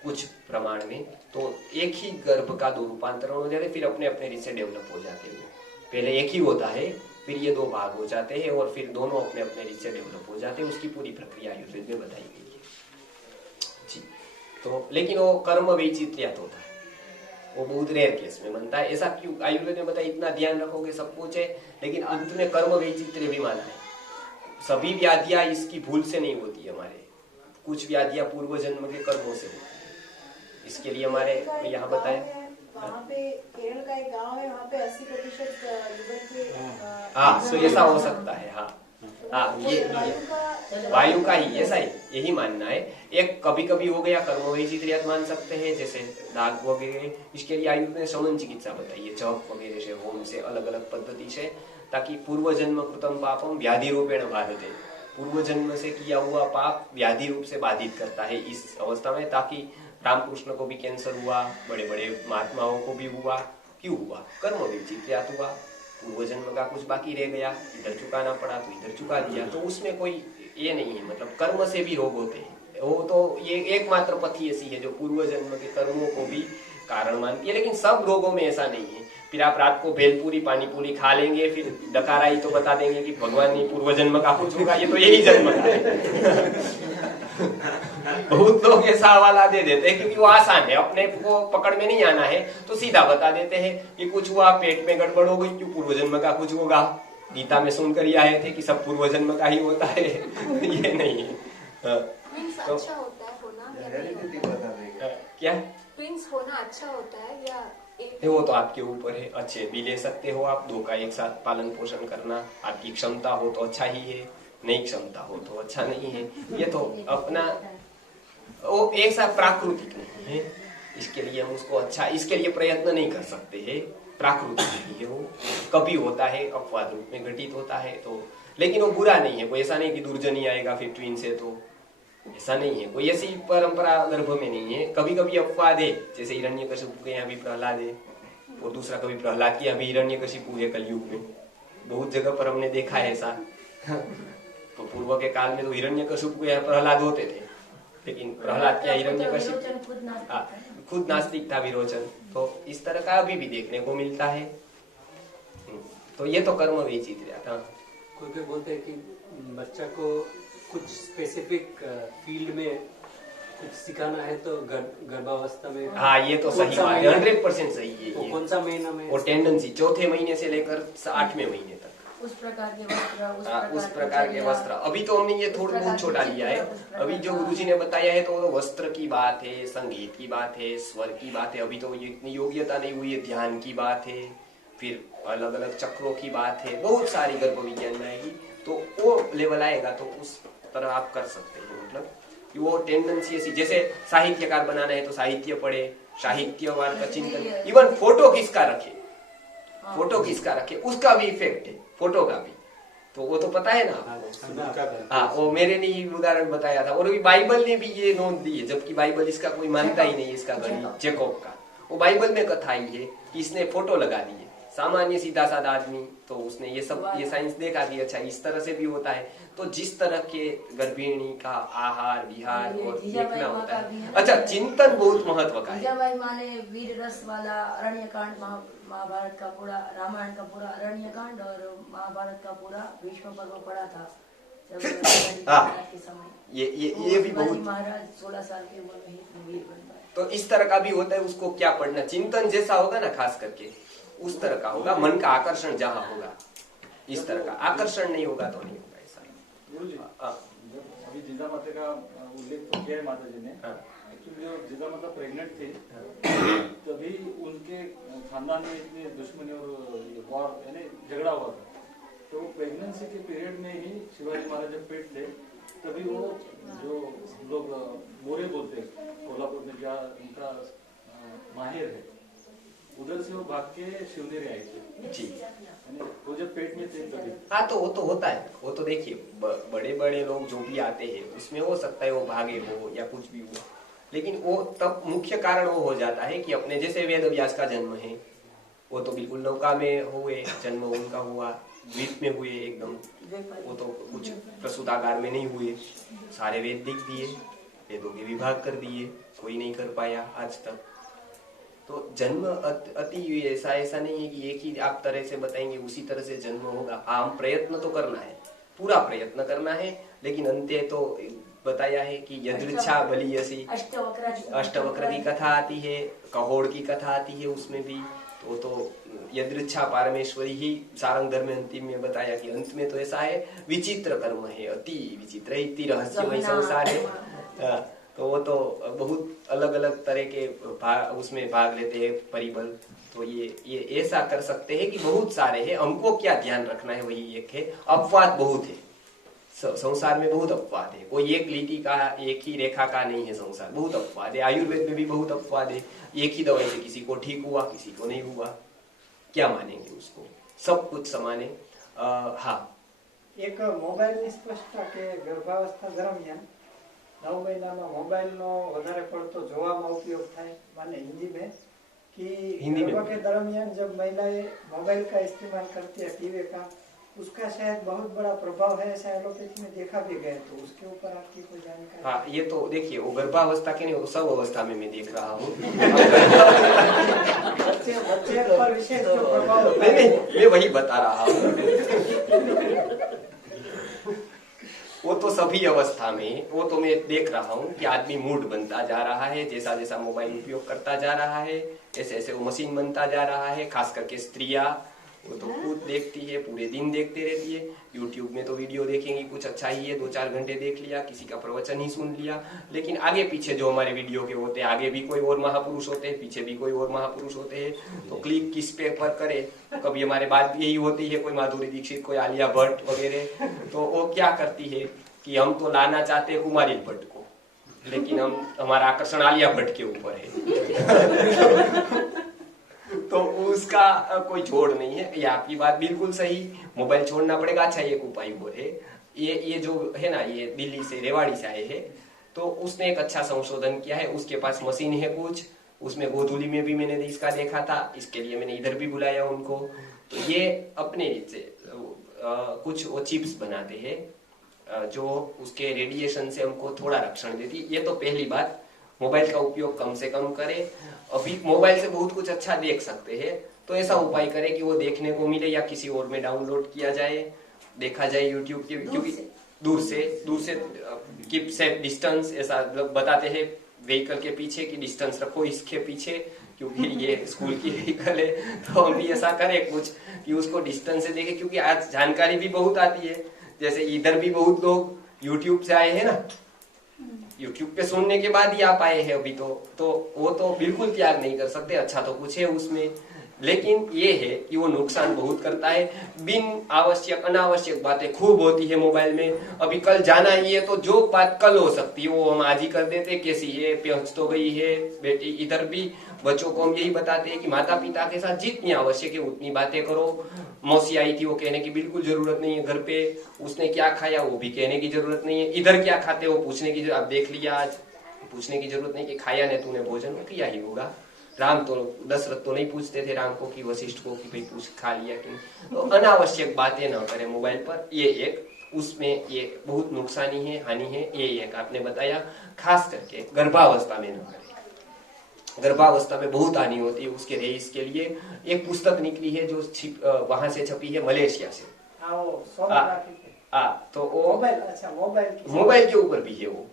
कुछ प्रमाण में, तो एक ही गर्भ का दो रूपांतरण हो जाते, फिर अपने अपने रीत से डेवलप हो जाते हैं। पहले एक ही होता है, फिर ये दो भाग हो जाते हैं, और फिर दोनों अपने अपने रीत से डेवलप हो जाते हैं। उसकी पूरी प्रक्रिया आयुर्वेद में बताई गई है जी। तो लेकिन वो कर्म वैचित्र्यत होता है, वो बहुत रेयर केस में बनता है। ऐसा क्यों आयुर्वेद में बताया, इतना ध्यान रखोगे सब कुछ है, लेकिन अंत में कर्म वैचित्र्य भी माना है। सभी व्याधियां इसकी भूल से नहीं होती हमारे, कुछ व्याधियां पूर्व जन्म के कर्मों से होती है। इसके लिए हमारे यहाँ बताया, वहाँ पे केरल का एक गांव है, वहाँ पे 80% लीवर के हाँ तो ऐसा हो सकता है। हाँ ये वायु का ही ऐसा ही यही मानना है। एक कभी कभी हो गया कर्म वैचित्र्यत मान सकते हैं, जैसे दाग वगैरह। इसके लिए आयुर्वेद ने शमन चिकित्सा बताई है, जप वगैरह से, होम से, अलग अलग पद्धति से, ताकि पूर्व जन्म कृतम पापम व्याधि रूपेण बाधते, पूर्व जन्म से किया हुआ पाप व्याधि रूप से बाधित करता है इस अवस्था में। ताकि रामकृष्ण को भी कैंसर हुआ, बड़े बड़े महात्माओं को भी हुआ, क्यों हुआ? कर्म वैचित्र्यत हुआ, पूर्व जन्म का कुछ बाकी रह गया, इधर चुकाना पड़ा तो इधर चुका दिया। तो उसमें कोई ये नहीं है, मतलब कर्म से भी रोग होते हैं। वो तो ये एकमात्र पथी ऐसी है जो पूर्व जन्म के कर्मों को भी कारण मानती है, लेकिन सब रोगों में ऐसा नहीं है। फिर आप रात को भेलपूरी पानी पूरी खा लेंगे, फिर डकारा ही तो बता देंगे कि भगवान ने पूर्व जन्म का कुछ होगा, ये तो यही जन्म का है। बहुत लोग ऐसा हवाला दे देते हैं क्योंकि वो आसान है, अपने को पकड़ में नहीं आना है तो सीधा बता देते हैं कि कुछ हुआ, पेट में गड़बड़ हो गई, क्यों पूर्व जन्म का कुछ होगा। गीता में सुनकर ये आए थे कि सब पूर्व जन्म का ही होता है। ये नहीं है। ट्विंस अच्छा होता है होना या नहीं होता है? क्या ट्विंस होना अच्छा होता है या वो तो आपके ऊपर है। अच्छे भी ले सकते हो आप, दो का एक साथ पालन पोषण करना, आपकी क्षमता हो तो अच्छा ही है, नहीं क्षमता हो तो अच्छा नहीं है। ये तो अपना वो एक साथ प्राकृतिक नहीं है, इसके लिए हम उसको अच्छा, इसके लिए प्रयत्न नहीं कर सकते है, प्राकृतिक ही है। वो कभी होता है, अपवाद रूप में घटित होता है, तो लेकिन वो बुरा नहीं है। कोई ऐसा नहीं कि दुर्जनी आएगा फिर ट्विन से, तो ऐसा नहीं है, कोई ऐसी परंपरा गर्भ में नहीं है। कभी कभी अपवाद है, जैसे हिरण्यकशिपु के यहाँ भी प्रहलाद है, और दूसरा कभी प्रहलाद के यहाँ भी हिरण्यकशिपु है कलयुग में। बहुत जगह पर हमने देखा है ऐसा। तो पूर्व के काल में तो हिरण्यकशिपु के यहाँ प्रहलाद होते थे, लेकिन प्रहलाद क्या हिरण्यकशिपु खुद नास्तिक था, विरोचन। तो इस तरह का अभी भी देखने को मिलता है। तो ये तो कर्म वैचित्र्य था। कोई बोलते हैं कि बच्चा को कुछ स्पेसिफिक फील्ड में कुछ सिखाना है तो गर्भावस्था में। हाँ ये तो सही बात है, 100% सही है। तो कौन सा महीना में? और टेंडेंसी 4थे महीने से लेकर 8वें महीने तक उस प्रकार के वस्त्र। अभी तो हमने ये थोड़ा बहुत छोटा लिया है। अभी जो गुरुजी ने बताया है तो वस्त्र की बात है, संगीत की बात है, स्वर की बात है। अभी तो ये इतनी योग्यता नहीं हुई है, ध्यान की बात है, फिर अलग अलग चक्रों की बात है, बहुत सारी गर्भ विज्ञान में आएगी। तो वो लेवल आएगा तो उस तरह आप कर सकते हैं। मतलब कि वो टेंडेंसी ऐसी, जैसे साहित्यकार बनाना है तो साहित्य पढ़े, साहित्यवाद का चिंतन, इवन फोटो किसका रखे, फोटो किसका रखे उसका भी इफेक्ट है, फोटो का भी। तो वो तो पता है ना आपको। हाँ वो मेरे ने उदाहरण बताया था, और बाइबल ने भी ये नोट दी है, जबकि बाइबल इसका कोई मानता ही नहीं, इसका गणित जेकोब का। वो बाइबल में कथा ही है कि इसने फोटो लगा दी है। सामान्य सीधा साधा आदमी तो उसने ये सब ये साइंस देखा कि अच्छा इस तरह से भी होता है। तो जिस तरह के गर्भिणी का आहार विहार और देखना होता है। अच्छा चिंतन बहुत महत्व का है। जीजाबाई माँ ने वीर रस वाला अरण्य कांड, महाभारत का पूरा, रामायण का पूरा अरण्य कांड और महाभारत का पूरा भीष्म पर्व पढ़ा था के समय। ये भी बहुत, महाराज 16 साल के उम्र में ही वीर बन पाए। तो इस तरह का भी होता है। उसको क्या पढ़ना, चिंतन जैसा होगा ना, खास करके उस तरह का होगा, मन का आकर्षण जहाँ होगा। इस तरह का आकर्षण नहीं होगा तो नहीं होगा ऐसा। गुरुजी, अभी जीजा माता का उल्लेख तो किया है माता जी ने। एक्चुअली जब जीजा माता प्रेग्नेंट थे तभी उनके खानदान में इतनी दुश्मनी और वॉर यानी झगड़ा हुआ था। तो प्रेगनेंसी के पीरियड में ही शिवाजी महाराज जब पेट थे तभी वो जो हम लोग मोरे बोलते हैं कोल्हापुर में, जहाँ उनका माहिर है, उधर से वो भाग के शिवनेरी आए थे जी। यानी वो जब पेट में थे तभी। हाँ, तो वो तो होता है, वो तो देखिए बड़े बड़े लोग जो भी आते हैं उसमें हो सकता है वो भागे हो या कुछ भी हो, लेकिन वो तब मुख्य कारण वो हो जाता है कि अपने जैसे वेद व्यास का जन्म है, वो तो बिल्कुल नौका में हुए, जन्म उनका हुआ द्वीप में हुए एकदम, वो तो कुछ प्रसूतागार में नहीं हुए, सारे वेद लिख दिए, वेदों के विभाग कर दिए, कोई नहीं कर पाया आज तक। तो जन्म अति ऐसा नहीं है कि एक ही आप तरह से बताएंगे उसी तरह से जन्म होगा। हम प्रयत्न तो करना है, पूरा प्रयत्न करना है, लेकिन अंत्य तो बताया है कि यदृच्छा बलियसी, अष्टवक्र की कथा आती है, कहोड़ की कथा आती है, उसमें भी तो यदृच्छा पारमेश्वरी ही सारंग धर्म में अंतिम में बताया कि अंत में तो ऐसा है, विचित्र कर्म है, अति विचित्र, इति रहस्यमय संसार है। तो वो तो बहुत अलग अलग तरह के उसमें भाग लेते हैं परिबल। तो ये ऐसा कर सकते हैं कि बहुत सारे हैं, हमको क्या ध्यान रखना है वही एक है, अपवाद बहुत है संसार में, बहुत अपवाद है, कोई एक लीटी का एक ही रेखा का नहीं है संसार, बहुत अपवाद है। आयुर्वेद में भी बहुत अपवाद है, एक ही दवाई से किसी को ठीक हुआ, किसी को नहीं हुआ, क्या मानेंगे उसको, सब कुछ समाने। हाँ, एक मोबाइल स्पष्टता के गर्भावस्था दरमियान 9 महीनाમાં મોબાઈલનો વધારે પડતો જોવામાં ઉપયોગ થાય, माने हिंदी में कि गर्भ के दरमियान जब महिलाएं मोबाइल का इस्तेमाल करती है, टीवी का, उसका शायद बहुत बड़ा प्रभाव है, ऐसा एलोपैथी में देखा भी गया। तो उसके ऊपर आपकी कोई जानकारी? हाँ, ये तो देखिए वो गर्भावस्था के नहीं, वो सब अवस्था में मैं देख रहा हूँ। बच्चे पर विशेष जो प्रभाव नहीं, मैं वही बता रहा हूँ। वो तो सभी अवस्था में, वो तो मैं देख रहा हूँ कि आदमी मूड बनता जा रहा है, जैसा जैसा मोबाइल उपयोग करता जा रहा है ऐसे ऐसे वो मशीन बनता जा रहा है। खास करके स्त्रियां, वो तो खुद देखती है, पूरे दिन देखते रहती है। यूट्यूब में तो वीडियो देखेंगी, कुछ अच्छा ही है, 2-4 घंटे देख लिया, किसी का प्रवचन ही सुन लिया, लेकिन आगे पीछे जो हमारे वीडियो के होते हैं, आगे भी कोई और महापुरुष होते हैं, पीछे भी कोई और महापुरुष होते हैं, तो क्लिक किस पे पर करे। कभी हमारे बात यही होती है, कोई माधुरी दीक्षित, कोई आलिया भट्ट वगैरह, तो वो क्या करती है कि हम तो लाना चाहते हैं कुमारी भट्ट को, लेकिन हमारा आकर्षण आलिया भट्ट के ऊपर है। तो उसका कोई छोड़ नहीं है। ये आपकी बात बिल्कुल सही, मोबाइल छोड़ना पड़ेगा। अच्छा, एक उपाय और है, ये जो है ना, ये दिल्ली से, रेवाड़ी से आए हैं, तो उसने एक अच्छा संशोधन किया है। उसके पास मशीन है कुछ, उसमें गोधुली में भी मैंने इसका देखा था, इसके लिए मैंने इधर भी बुलाया उनको। तो ये अपने से कुछ वो चिप्स बनाते हैं जो उसके रेडिएशन से हमको थोड़ा रक्षण देती। ये तो पहली बात, मोबाइल का उपयोग कम से कम करें। अभी मोबाइल से बहुत कुछ अच्छा देख सकते हैं, तो ऐसा उपाय करें कि वो देखने को मिले या किसी और में डाउनलोड किया जाए, देखा जाए यूट्यूब के, क्योंकि दूर से कीप सेफ डिस्टेंस, ऐसा बताते हैं व्हीकल के पीछे की डिस्टेंस रखो इसके पीछे, क्योंकि ये स्कूल की व्हीकल है। तो हम भी ऐसा करें कुछ कि उसको डिस्टेंस से देखें, क्योंकि आज जानकारी भी बहुत आती है। जैसे इधर भी बहुत लोग यूट्यूब से आए हैं ना, यूट्यूब पे सुनने के बाद ही आप आए हैं अभी, तो वो तो बिल्कुल त्याग नहीं कर सकते। अच्छा तो कुछ है उसमें, लेकिन ये है कि वो नुकसान बहुत करता है। बिन आवश्यक अनावश्यक बातें खूब होती है मोबाइल में। अभी कल जाना ही है, तो जो बात कल हो सकती है वो हम आज ही कर देते, कैसी है, पहुंच तो गई है बेटी। इधर भी बच्चों को हम यही बताते हैं कि माता पिता के साथ जितनी आवश्यक है उतनी बातें करो। मौसी आई थी, वो कहने की बिल्कुल जरूरत नहीं है घर पे, उसने क्या खाया वो भी कहने की जरूरत नहीं है। इधर क्या खाते हो पूछने की जरूरत, आप देख लिया आज, पूछने की जरूरत नहीं कि खाया ने तूने भोजन, किया ही होगा। राम तो, दशरथ तो नहीं पूछते थे राम को कि वशिष्ठ को कि भाई पूछ खा लिया कि नहीं। तो अनावश्यक बातें न करें मोबाइल पर, ये एक उसमें ये बहुत नुकसानी है, हानि है। ये एक आपने बताया, खास करके गर्भावस्था में न करें। गर्भावस्था में बहुत हानि होती है उसके रईस के लिए। एक पुस्तक निकली है जो वहां से छपी है, मलेशिया से। तो वो मोबाइल के ऊपर भी है वो।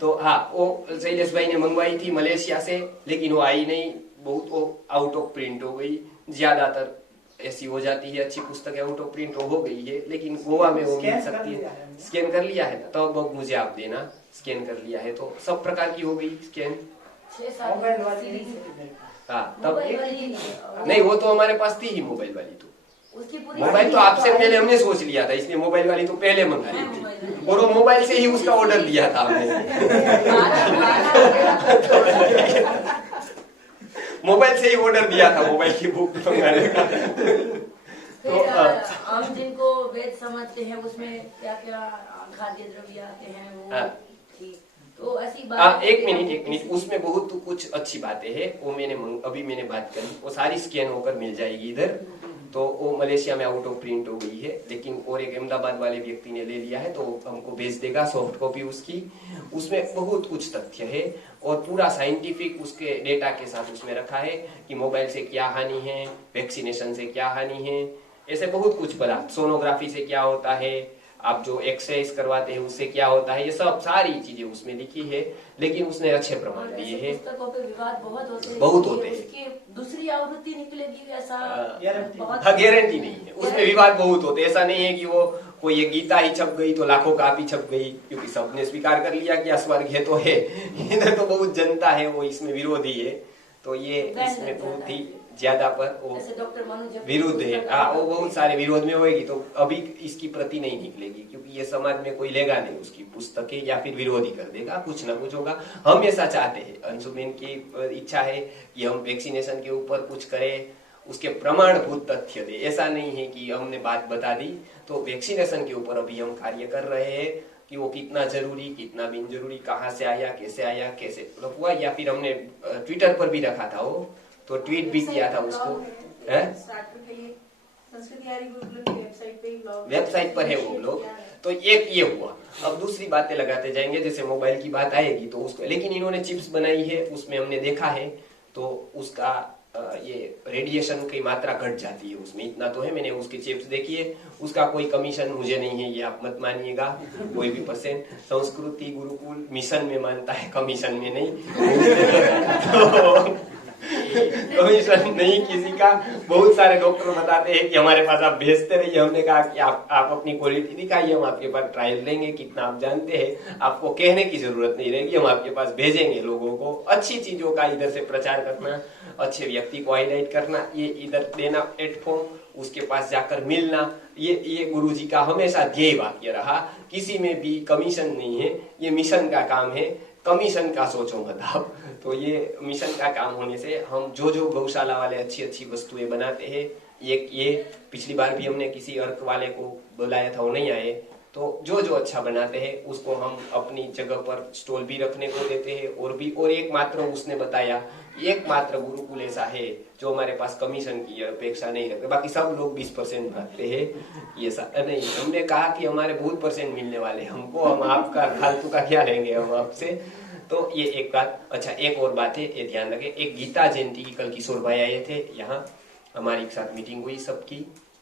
तो हाँ, वो शैलेश भाई ने मंगवाई थी मलेशिया से, लेकिन वो आई नहीं, बहुत वो आउट ऑफ प्रिंट हो गई। ज्यादातर ऐसी हो जाती है, अच्छी पुस्तक आउट ऑफ प्रिंट हो गई है, लेकिन गोवा में वो मिल सकती है। स्कैन कर लिया है, तो अब मुझे आप देना, स्कैन कर लिया है तो सब प्रकार की हो गई स्कैन। हाँ, तब नहीं, वो तो हमारे पास थी ही मोबाइल वाली। तो उसकी पूरी मोबाइल तो आपसे पहले हमने सोच लिया था, इसलिए मोबाइल वाली तो पहले मंगाई थी, और वो मोबाइल से ही उसका ऑर्डर दिया था हमने। मोबाइल से ही ऑर्डर दिया था मोबाइल की बुक मंगाने का। फिर हम जिनको वेद समझते हैं उसमें क्या क्या खाद्य द्रव्य आते हैं वो ठीक, तो ऐसी बात। एक मिनट, उसमें बहुत कुछ अच्छी बातें हैं, वो अभी मैंने बात करी, वो सारी स्कैन होकर मिल जाएगी इधर, तो वो मलेशिया में आउट ऑफ प्रिंट हो गई है, लेकिन और एक अहमदाबाद वाले व्यक्ति ने ले लिया है, तो हमको भेज देगा सॉफ्ट कॉपी उसकी। उसमें बहुत कुछ तथ्य है और पूरा साइंटिफिक उसके डेटा के साथ उसमें रखा है कि मोबाइल से क्या हानि है, वैक्सीनेशन से क्या हानि है, ऐसे बहुत कुछ पढ़ा, सोनोग्राफी से क्या होता है, आप जो एक्सरसाइज करवाते हैं उससे क्या होता है, ये सब सारी चीजें उसमें लिखी है, लेकिन उसने अच्छे प्रमाण दिए हैं। पुस्तकों पे विवाद बहुत होते हैं। उसकी दूसरी आवृत्ति निकलेगी ऐसा गारंटी नहीं है, उसमें विवाद बहुत होते हैं। ऐसा नहीं है कि वो कोई एक गीता ही छप गई तो लाखों कापी छप गई, क्योंकि सबने स्वीकार कर लिया कि स्वर्ग है तो है। इधर तो बहुत जनता है वो इसमें विरोधी है, तो ये इसमें बहुत ही ज्यादा पर वो विरोध है। हाँ, वो बहुत सारे विरोध में होगी, तो अभी इसकी प्रति नहीं निकलेगी, क्योंकि ये समाज में कोई लेगा नहीं उसकी पुस्तकें, या फिर विरोधी कर देगा, कुछ ना कुछ होगा। हम ऐसा चाहते हैं, अंशुबेन की इच्छा है कि हम वैक्सीनेशन के ऊपर कुछ करें, उसके प्रमाणभूत तथ्य दे। ऐसा नहीं है कि हमने बात बता दी, तो वैक्सीनेशन के ऊपर अभी हम कार्य कर रहे हैं कि वो कितना जरूरी, कितना बिन जरूरी, कहाँ से आया, कैसे हुआ, या फिर हमने ट्विटर पर भी रखा था वो, तो ट्वीट भी किया था उसको। वेबसाइट पर है वो लोग, तो एक ये हुआ। अब दूसरी बातें लगाते जाएंगे, जैसे मोबाइल की बात आएगी तो उसको, लेकिन इन्होंने चिप्स बनाई है, उसमें हमने देखा है, तो उसका ये रेडिएशन की मात्रा घट जाती है उसमें, इतना तो है। मैंने उसके चिप्स देखी है, उसका कोई कमीशन मुझे नहीं है, ये आप मत मानिएगा कोई भी परसेंट। संस्कृति गुरुकुल मिशन में मानता है, कमीशन में नहीं। तो कमीशन नहीं किसी का। बहुत सारे डॉक्टर बताते हैं कि हमारे पास आप भेजते रहिए, हमने कहा कि आप अपनी क्वालिटी दिखाइए, हम आपके पास ट्रायल लेंगे, कितना आप जानते हैं, आपको कहने की जरूरत नहीं रहेगी, हम आपके पास भेजेंगे लोगों को। अच्छी चीजों का इधर से प्रचार करना, अच्छे व्यक्ति को हाईलाइट करना, ये इधर देना प्लेटफॉर्म, उसके पास जाकर मिलना, ये गुरुजी का हमेशा ध्येय वाक्य रहा। किसी में भी कमीशन नहीं है, ये मिशन का काम है, कमीशन का सोचो मत आप। तो ये मिशन का काम होने से हम जो गौशाला वाले अच्छी अच्छी वस्तुएं बनाते हैं, ये पिछली बार भी हमने किसी अर्क वाले को बुलाया था, वो नहीं आए, तो जो अच्छा बनाते हैं उसको हम अपनी जगह पर स्टॉल भी रखने को देते हैं। और एकमात्र उसने बताया, एकमात्र गुरुकुल ऐसा है जो हमारे पास कमीशन की अपेक्षा नहीं रखते, बाकी सब लोग 20% भागते हैं। ये नहीं, हमने कहा कि हमारे बहुत परसेंट मिलने वाले हमको, हम आपका फालतू का क्या लेंगे हम आपसे। तो ये एक बात। अच्छा, एक और बात है, ये ध्यान रखें, एक गीता जयंती की कल किशोर भाई आए थे यहाँ, हमारी साथ मीटिंग हुई सबकी,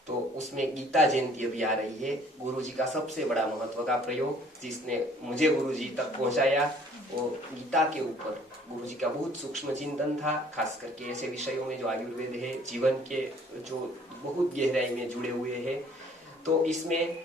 तो उसमें गीता जयंती अभी आ रही है। गुरुजी का सबसे बड़ा महत्व का प्रयोग जिसने मुझे गुरुजी तक पहुंचाया, वो गीता के ऊपर गुरुजी का बहुत सूक्ष्म चिंतन था, खास करके ऐसे विषयों में जो आयुर्वेद है, जीवन के जो बहुत गहराई में जुड़े हुए हैं। तो इसमें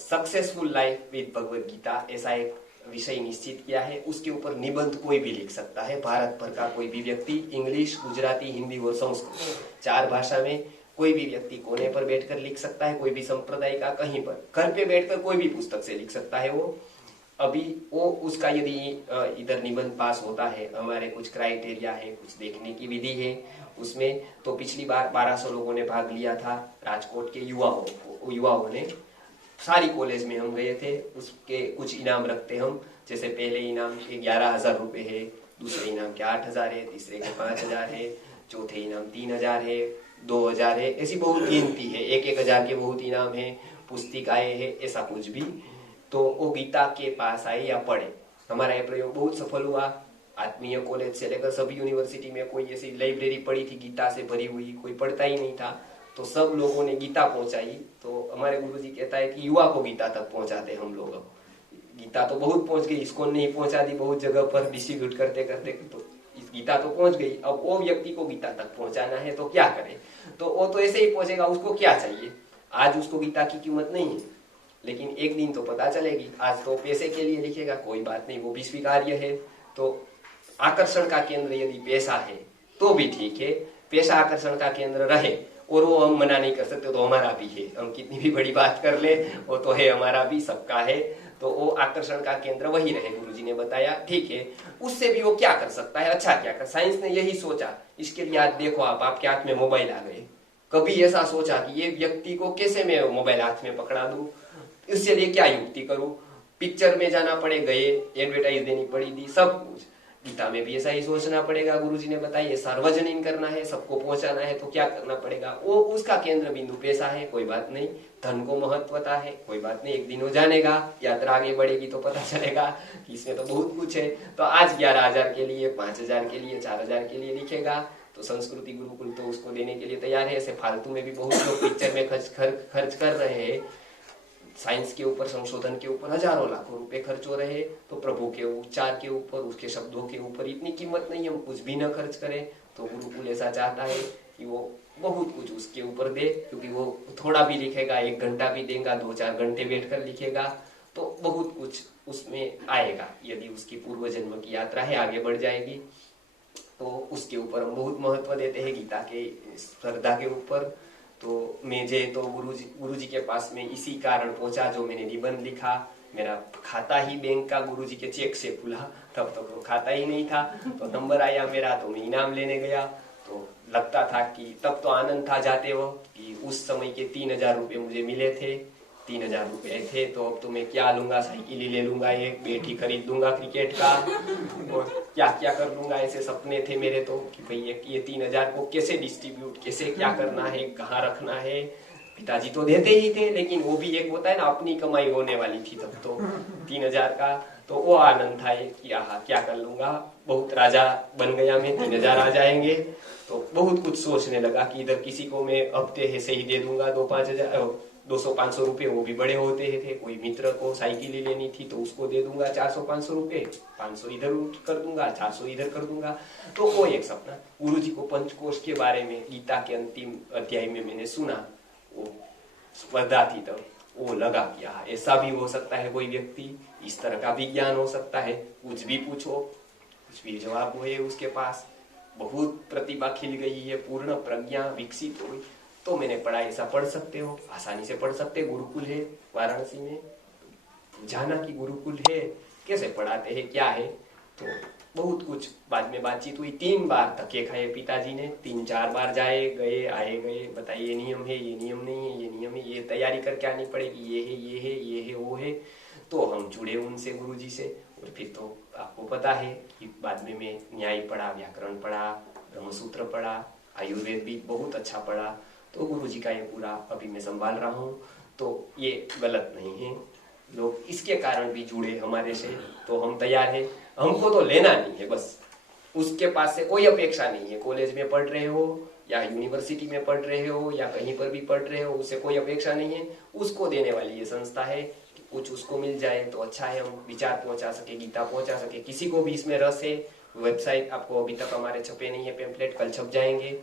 successful life with Bhagavad Gita ऐसा एक विषय निश्चित किया है। उसके ऊपर निबंध कोई भी लिख सकता है, भारत भर का कोई भी व्यक्ति, इंग्लिश, गुजराती, हिंदी और संस्कृत 4 भाषा में कोई भी व्यक्ति कोने पर बैठकर लिख सकता है, कोई भी संप्रदाय का कहीं पर घर पे बैठकर कोई भी पुस्तक से लिख सकता है वो। अभी वो उसका यदि इधर निबंध पास होता है, हमारे कुछ क्राइटेरिया है, कुछ देखने की विधि है उसमें, तो पिछली बार 1200 लोगों ने भाग लिया था, राजकोट के युवाओं ने। सारी कॉलेज में हम गए थे, उसके कुछ इनाम रखते हम, जैसे पहले इनाम के 11,000 रुपए है, दूसरे इनाम के 8,000 है, तीसरे के 5,000 है, चौथे इनाम 3,000 है, 2,000 है, ऐसी बहुत गिनती है। 1,000 के बहुत इनाम है, पुस्तिकाएं है, ऐसा कुछ भी। तो वो गीता के पास आए या पढ़े। हमारा ये प्रयोग बहुत सफल हुआ। आत्मीय कॉलेज से लेकर सभी यूनिवर्सिटी में कोई ऐसी लाइब्रेरी पड़ी थी गीता से भरी हुई, कोई पढ़ता ही नहीं था, तो सब लोगों ने गीता पहुंचाई। तो हमारे गुरुजी कहता है कि युवा को गीता तक पहुंचाते हम लोग। अब गीता तो बहुत पहुंच गई, इसको नहीं पहुंचा दी, बहुत जगह पर डिस्ट्रीब्यूट करते करते तो गीता तो पहुंच गई। अब वो व्यक्ति को गीता तक पहुंचाना है तो क्या करे, तो वो तो ऐसे ही पहुंचेगा, उसको क्या चाहिए। आज उसको गीता की कीमत नहीं है, लेकिन एक दिन तो पता चलेगी। आज तो पैसे के लिए लिखेगा, कोई बात नहीं, वो भी स्वीकार्य है। तो आकर्षण का केंद्र यदि पैसा है तो भी ठीक है, पैसा आकर्षण का केंद्र रहे और वो हम मना नहीं कर सकते, तो हमारा भी है, हम कितनी भी बड़ी बात कर ले वो तो है हमारा भी, सबका है। तो वो आकर्षण का केंद्र वही रहे, गुरुजी ने बताया। ठीक है, उससे भी वो क्या कर सकता है, अच्छा क्या कर, साइंस ने यही सोचा। इसके लिए आज देखो आप, आपके हाथ में मोबाइल आ गए, कभी ऐसा सोचा कि ये व्यक्ति को कैसे मैं मोबाइल हाथ में पकड़ा दूं, इसके लिए क्या युक्ति करूं, पिक्चर में जाना पड़े, गए, एडवर्टाइज देनी पड़ी थी, सब कुछ। गीता में भी ऐसा ही सोचना पड़ेगा, गुरुजी ने बताया सार्वजनिक करना है, सबको पहुंचाना है, तो क्या करना पड़ेगा, वो उसका केंद्र बिंदु पैसा है, कोई बात नहीं। धन को महत्वता है, कोई बात नहीं, एक दिन हो जानेगा, यात्रा आगे बढ़ेगी तो पता चलेगा कि इसमें तो बहुत कुछ है। तो आज 11,000 के लिए, 5,000 के लिए, 4,000 के लिए लिखेगा, तो संस्कृति गुरुकुल तो उसको देने के लिए तैयार है। ऐसे फालतू में भी बहुत लोग पिक्चर में खर्च कर रहे हैं, साइंस के ऊपर, संशोधन के ऊपर हजारों लाखों रुपए खर्च हो रहे, तो प्रभु के उच्चार के ऊपर, उसके शब्दों के ऊपर इतनी कीमत नहीं, हम कुछ भी न खर्च करें। तो गुरुकुल ऐसा चाहता है कि वो बहुत कुछ उसके ऊपर दे, क्योंकि वो थोड़ा भी लिखेगा, 1 घंटा भी देगा, 2-4 घंटे बैठ कर लिखेगा, तो बहुत कुछ उसमें आएगा। यदि उसकी पूर्व जन्म की यात्रा है, आगे बढ़ जाएगी, तो उसके ऊपर हम बहुत महत्व देते हैं, गीता के श्रद्धा के ऊपर। तो मैं जे तो गुरुजी के पास में इसी कारण पहुंचा, जो मैंने निबंध लिखा, मेरा खाता ही बैंक का गुरुजी के चेक से खुला, तब तक तो खाता ही नहीं था। तो नंबर आया मेरा, तो मैं इनाम लेने गया, तो लगता था कि तब तो आनंद था जाते हो कि उस समय के 3,000 रुपये मुझे मिले थे, 3,000 रुपये थे, तो अब तो मैं क्या लूंगा, साइकिल ही ले लूंगा, एक बैट ही खरीद दूंगा क्रिकेट का, और क्या क्या कर लूंगा। ऐसे सपने थे मेरे तो कि भाई ये 3,000 को कैसे डिस्ट्रीब्यूट, कैसे क्या करना है, कहाँ रखना है। पिताजी तो देते ही थे, लेकिन वो भी एक होता है ना, अपनी कमाई होने वाली थी तब तो 3,000 का, तो वो आनंद था कि आहा क्या कर लूंगा, बहुत राजा बन गया मैं, 3,000 आ जाएंगे। तो बहुत कुछ सोचने लगा कि इधर किसी को मैं हफ्ते से ही दे दूंगा 200-500 रुपए, वो भी बड़े होते थे। कोई मित्र को साइकिल ही लेनी थी, तो उसको दे दूंगा 400-500 रुपए, 500 इधर कर दूंगा, 400 इधर कर दूंगा। तो वो एक सपना। गुरुजी को पंचकोश के बारे में गीता के अंतिम अध्याय में मैंने सुना, वो स्पर्धा थी, तब वो लगा कि हाँ ऐसा भी हो सकता है, कोई व्यक्ति इस तरह का भी ज्ञान हो सकता है, कुछ भी पूछो, कुछ भी जवाब हो उसके पास, बहुत प्रतिभा खिल गई है, पूर्ण प्रज्ञा विकसित हुई। तो मैंने पढ़ा, ऐसा पढ़ सकते हो, आसानी से पढ़ सकते, गुरुकुल है वाराणसी में, जाना कि गुरुकुल है, कैसे पढ़ाते हैं, क्या है। तो बहुत कुछ बाद में बातचीत हुई। 3 बार धक्के खाए पिताजी ने, 3-4 बार जाए गए, आए गए, बताइए ये नियम है, ये नियम नहीं है, ये नियम है, ये तैयारी करके आनी पड़ेगी, ये है, ये है, ये है, वो है। तो हम जुड़े उनसे, गुरुजी से, और फिर तो आपको पता है कि बाद में मैं न्याय पढ़ा, व्याकरण पढ़ा, ब्रह्मसूत्र पढ़ा, आयुर्वेद भी बहुत अच्छा पढ़ा। तो गुरुजी का ये पूरा अभी मैं संभाल रहा हूँ। तो ये गलत नहीं है, लोग इसके कारण भी जुड़े हमारे से, तो हम तैयार हैं। हमको तो लेना नहीं है, बस उसके पास से कोई अपेक्षा नहीं है। कॉलेज में पढ़ रहे हो या यूनिवर्सिटी में पढ़ रहे हो या कहीं पर भी पढ़ रहे हो, उससे कोई अपेक्षा नहीं है। उसको देने वाली ये संस्था है, कुछ उसको मिल जाए तो अच्छा है, हम विचार पहुंचा सके, गीता पहुंचा सके। किसी को भी इसमें रस है, वेबसाइट आपको अभी तक हमारे छपे नहीं है पेम्पलेट, कल छप जाएंगे,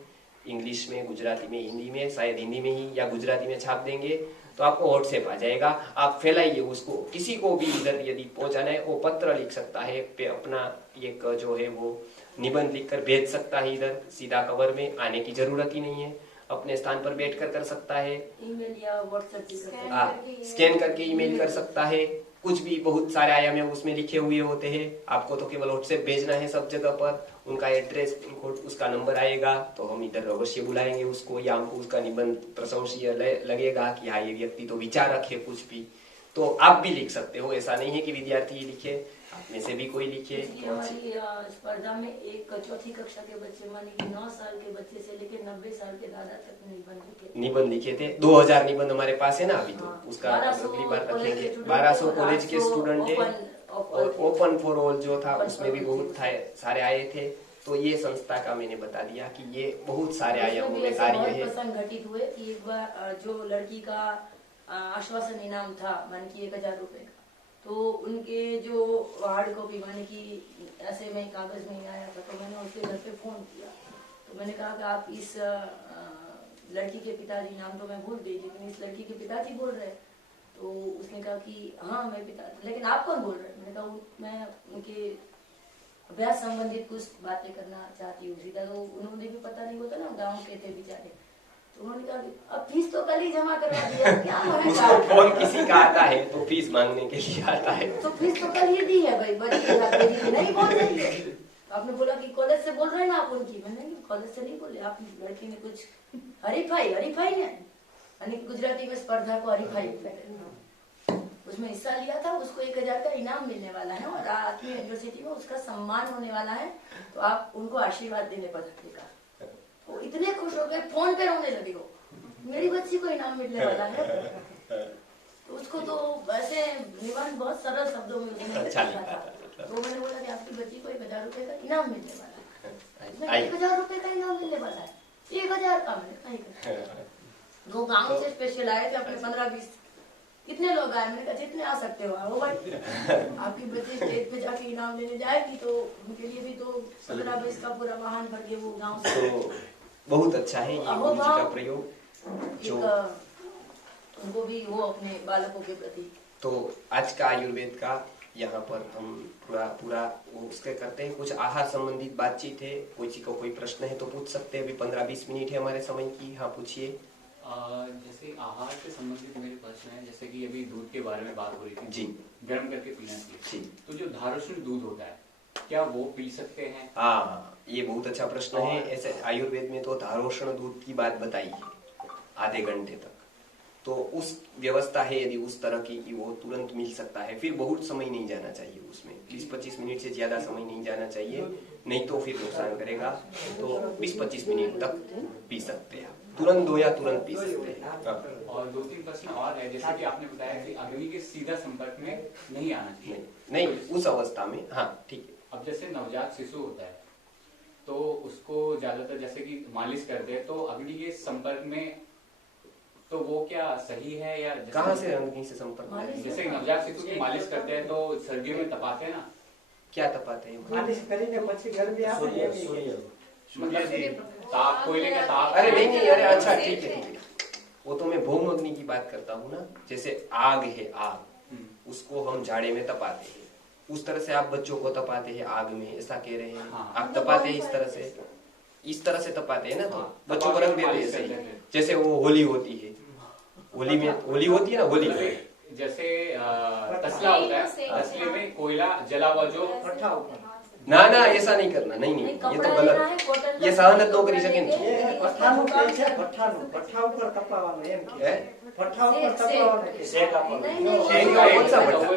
इंग्लिश में, गुजराती में, हिंदी में, शायद हिंदी में ही या गुजराती में छाप देंगे, तो आपको व्हाट्सएप आ जाएगा, आप फैलाइए उसको। किसी को भी इधर यदि पहुंचाना है, वो पत्र लिख सकता है, अपना एक जो है वो निबंध लिखकर भेज सकता है इधर, सीधा कवर में आने की जरूरत ही नहीं है, अपने स्थान पर बैठकर कर सकता है, ईमेल या व्हाट्सएप स्कैन करके ईमेल कर सकता है। कुछ भी बहुत सारे आयाम है उसमें लिखे हुए होते हैं, आपको तो केवल व्हाट्सएप भेजना है सब जगह पर, उनका एड्रेस, पिन कोड, उसका नंबर आएगा, तो हम इधर अवश्य बुलाएंगे उसको, या हमको उसका निबंध प्रशंसीय लगेगा कि हाँ ये व्यक्ति तो विचार रखे कुछ भी, तो आप भी लिख सकते हो। ऐसा नहीं है कि विद्यार्थी ही लिखे, आप में से भी कोई लिखे। हमारी स्पर्धा में एक 4ठी कक्षा के बच्चे, मानी कि 9 साल के बच्चे से लेकर 90 साल के दादा तक निबंध लिखे थे। 2000 निबंध हमारे पास है ना अभी, तो उसका अगली बार रखेंगे। 1200 कॉलेज के स्टूडेंट है, और ओपन फॉर ऑल जो था उसमें भी बहुत सारे आए थे। तो ये संस्था का मैंने बता दिया कि ये बहुत सारे आयामों में कार्य है। संगठित हुए कि एक बार जो लड़की का आश्वासन इनाम था, मान की 1000 रुपए का, तो उनके जो हार्ड कॉपी, माने कि ऐसे में कागज नहीं आया था, तो मैंने उसके घर पे फोन किया, तो मैंने कहा कि आप इस लड़की के पिताजी, नाम तो मैं भूल गई, लेकिन इस लड़की के पिताजी बोल रहे। तो उसने कहा कि हाँ मैं पिता, लेकिन आप कौन बोल रहे हैं? मैंने कहा मैं उनके अभ्यास संबंधित कुछ बातें करना चाहती हूँ सीधा। तो उन्होंने भी पता नहीं होता ना, गाँव के थे बेचारे, तो उन्होंने कहा कि अब फीस तो कल ही जमा करवा दिया, क्या है उसको फोन किसी का आता है तो फीस मांगने के लिए आता है। तो फीस तो कल ही दी है भाई, बच्ची नहीं बोल रही है। आपने बोला कि कॉलेज से बोल रहे हैं ना आप उनकी, मैंने कॉलेज से नहीं बोले, आप लड़की ने कुछ हरीफाई है यानी गुजराती में स्पर्धा को हरीफाई उसमें हिस्सा लिया था, उसको 1000 का इनाम मिलने वाला है और आत्मीय यूनिवर्सिटी में उसका सम्मान होने वाला है। तो आप उनको आशीर्वाद देने पद्धति का, वो इतने खुश हो गए, फोन पे रोने लगे वो, मेरी बच्ची को इनाम मिलने वाला है। तो उसको तो वैसे निवान बहुत सरल शब्दों में अच्छा था। तो मैंने बोला कि आपकी बच्ची को 1000 रुपए का इनाम मिलने वाला है। 1000 रुपए का इनाम मिलने वाला है, 1000 का। मैंने 2 गाँव से स्पेशल आए थे, अपने 15-20 कितने लोग आए, मैंने कहा जितने आ सकते हो आओ भाई। आपकी बच्ची स्टेज पे जाके इनाम लेने जाएगी तो उनके लिए भी तो 15-20 का पूरा वाहन भर के वो गाँव से। तो बहुत अच्छा है ये गुरु जी का प्रयोग, जो उनको भी वो अपने बालकों के प्रति। तो आज का आयुर्वेद का यहाँ पर हम पूरा वो उसके करते हैं। कुछ आहार संबंधित बातचीत है, किसी को कोई प्रश्न है तो पूछ सकते हैं। अभी 15-20 मिनट है हमारे समय की। हाँ पूछिए। जैसे आहार से संबंधित मेरे प्रश्न है, जैसे कि अभी दूध के बारे में बात हो रही थी जी, गर्म करके पीना चाहिए जी। तो जो धारोष्ण दूध होता है क्या वो पी सकते हैं? हाँ, ये बहुत अच्छा प्रश्न है। ऐसे आयुर्वेद में तो धारोष्ण दूध की बात बताई है आधे घंटे तक, तो उस व्यवस्था है यदि उस तरह की कि वो तुरंत मिल सकता है। फिर बहुत समय नहीं जाना चाहिए उसमें, 20-25 मिनट से ज्यादा समय नहीं जाना चाहिए, नहीं तो फिर नुकसान करेगा। तो 20-25 मिनट तक पी सकते हैं, तुरंत दो या तुरंत पी सकते हैं। और 2-3 प्रश्न और है, जैसे कि आपने बताया कि अग्नि के सीधा संपर्क में नहीं आना चाहिए। नहीं, उस अवस्था में हाँ ठीक है। अब जैसे नवजात शिशु होता है तो उसको ज्यादातर जैसे कि मालिश करते हैं, तो अग्नि के संपर्क में तो वो क्या सही है या कहाँ से अग्नि से संपर्क में? जैसे नवजात शिशु की मालिश करते हैं तो सर्दियों में तपाते हैं ना, क्या तपाते हैं? मालिश કરીને પછી ગરમી આવે मतलब ताप, कोयले का ताप। अरे नहीं, अरे अच्छा ठीक है। वो तो मैं भौम अग्नि की बात करता हूँ ना। जैसे आग है, आग, उसको हम जाड़े में तपाते हैं, उस तरह से आप बच्चों को तपाते हैं आग में, ऐसा कह रहे हैं? हाँ। आप तपाते हैं इस तरह से तपाते हैं ना, तो बच्चों को रंग देते हैं। जैसे वो होली होती है, होली में होली होती है ना, होली जैसे तसला होता है, तसले में कोयला जला हुआ जो ना ऐसा नहीं करना। नहीं, ये तो गलत, ये सहन तो करी सके नहीं। પઠ્ઠા ઉપર તપાવવાનું એમ કે है? પઠ્ઠા ઉપર તપાવવાનું કે શેક આપવાનું कौन सा भट्टा?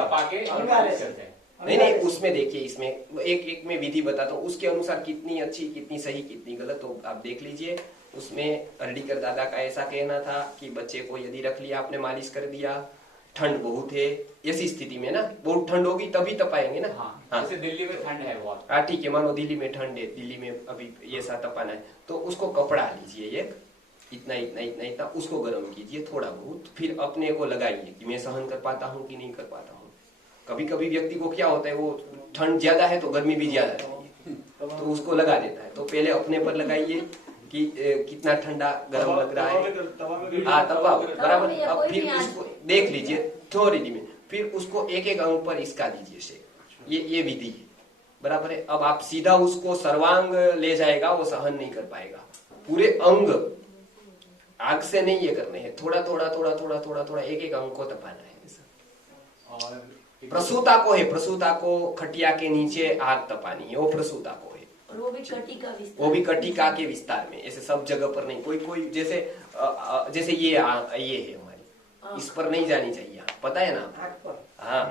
तपा के करते हैं। नहीं, उसमें देखिए, इसमें एक में विधि बताता हूँ, उसके अनुसार कितनी अच्छी, कितनी सही, कितनी गलत, तो आप देख लीजिए। उसमें हरडीकर दादा का ऐसा कहना था कि बच्चे को यदि रख लिया आपने, मालिश कर दिया, ठंड बहुत है, ऐसी स्थिति में ना, बहुत ठंड होगी तभी तपाएंगे ना। हाँ। जैसे दिल्ली में ठंड है बहुत। हाँ ठीक है, मानो दिल्ली में ठंड है, दिल्ली में अभी ये सा तपाना है, तो उसको कपड़ा लीजिए एक, इतना उसको गर्म कीजिए थोड़ा बहुत, फिर अपने को लगाइए कि मैं सहन कर पाता हूँ कि नहीं कर पाता हूँ। कभी कभी व्यक्ति को क्या होता है, वो ठंड ज्यादा है तो गर्मी भी ज्यादा है, तो उसको लगा देता है। तो पहले अपने पर लगाइए कि कितना ठंडा गर्म लग रहा है। हाँ, तवा बराबर। अब फिर उसको देख लीजिए थोड़ी में, फिर उसको एक अंग पर इसका दीजिए शेक। ये विधि है, बराबर है। अब आप सीधा उसको सर्वांग ले जाएगा, वो सहन नहीं कर पाएगा। पूरे अंग आग से नहीं ये करने हैं, थोड़ा एक अंग को तपाना है। और प्रसूता को है, प्रसूता को खटिया के नीचे आग तपानी है, वो प्रसूता को है। और वो भी कटिका विस्तार, वो भी कटिका के विस्तार में, ऐसे सब जगह पर नहीं। कोई जैसे ये है हमारी, इस पर नहीं जानी चाहिए, पता है ना? हाँ,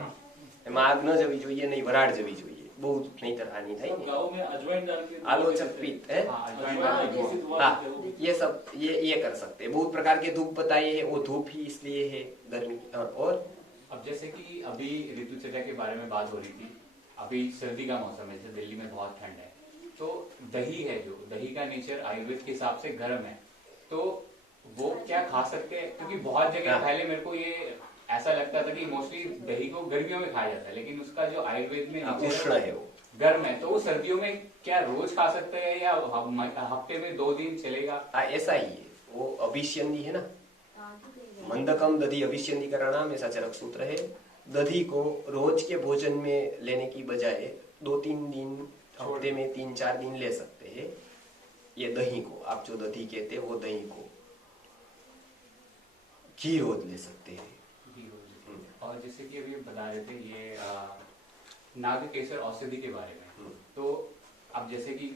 आग न जवी જોઈએ, नहीं वराड़ जवी જોઈએ, बहुत नहीं तरहानी થાય। गाँव में अजवाइन डाल के आलोचक पीत है। हाँ, ये सब ये कर सकते हैं। बहुत प्रकार के धूप बताए हैं, वो धूप ही इसलिए है गर्मी। और अब जैसे कि अभी ऋतुचर्या के बारे में बात हो रही थी, अभी सर्दी का मौसम है, जैसे दिल्ली में बहुत ठंड है, तो दही है, जो दही का नेचर आयुर्वेद के हिसाब से गर्म है, तो वो क्या खा सकते हैं? क्योंकि बहुत जगह पहले मेरे को ये ऐसा लगता था कि मोस्टली दही को गर्मियों में खाया जाता है, लेकिन उसका जो आयुर्वेद में उष्ण है, वो गर्म है, तो वो सर्दियों में क्या रोज खा सकते हैं या हफ्ते में 2 दिन चलेगा? ऐसा ही है, वो अभिष्यंदी है ना, मंदकम दधी अभिष्यंदी का नाम, ऐसा चरक सूत्र है। दधी को रोज के भोजन में लेने की बजाय 2-3 दिन, हफ्ते में 3-4 दिन ले सकते हैं। ये दही को, आप जो दही कहते हैं वो दही को घी रोज ले सकते हैं। और जैसे कि अभी बता रहे थे ये नागकेसर औषधि के बारे में, तो अब जैसे कि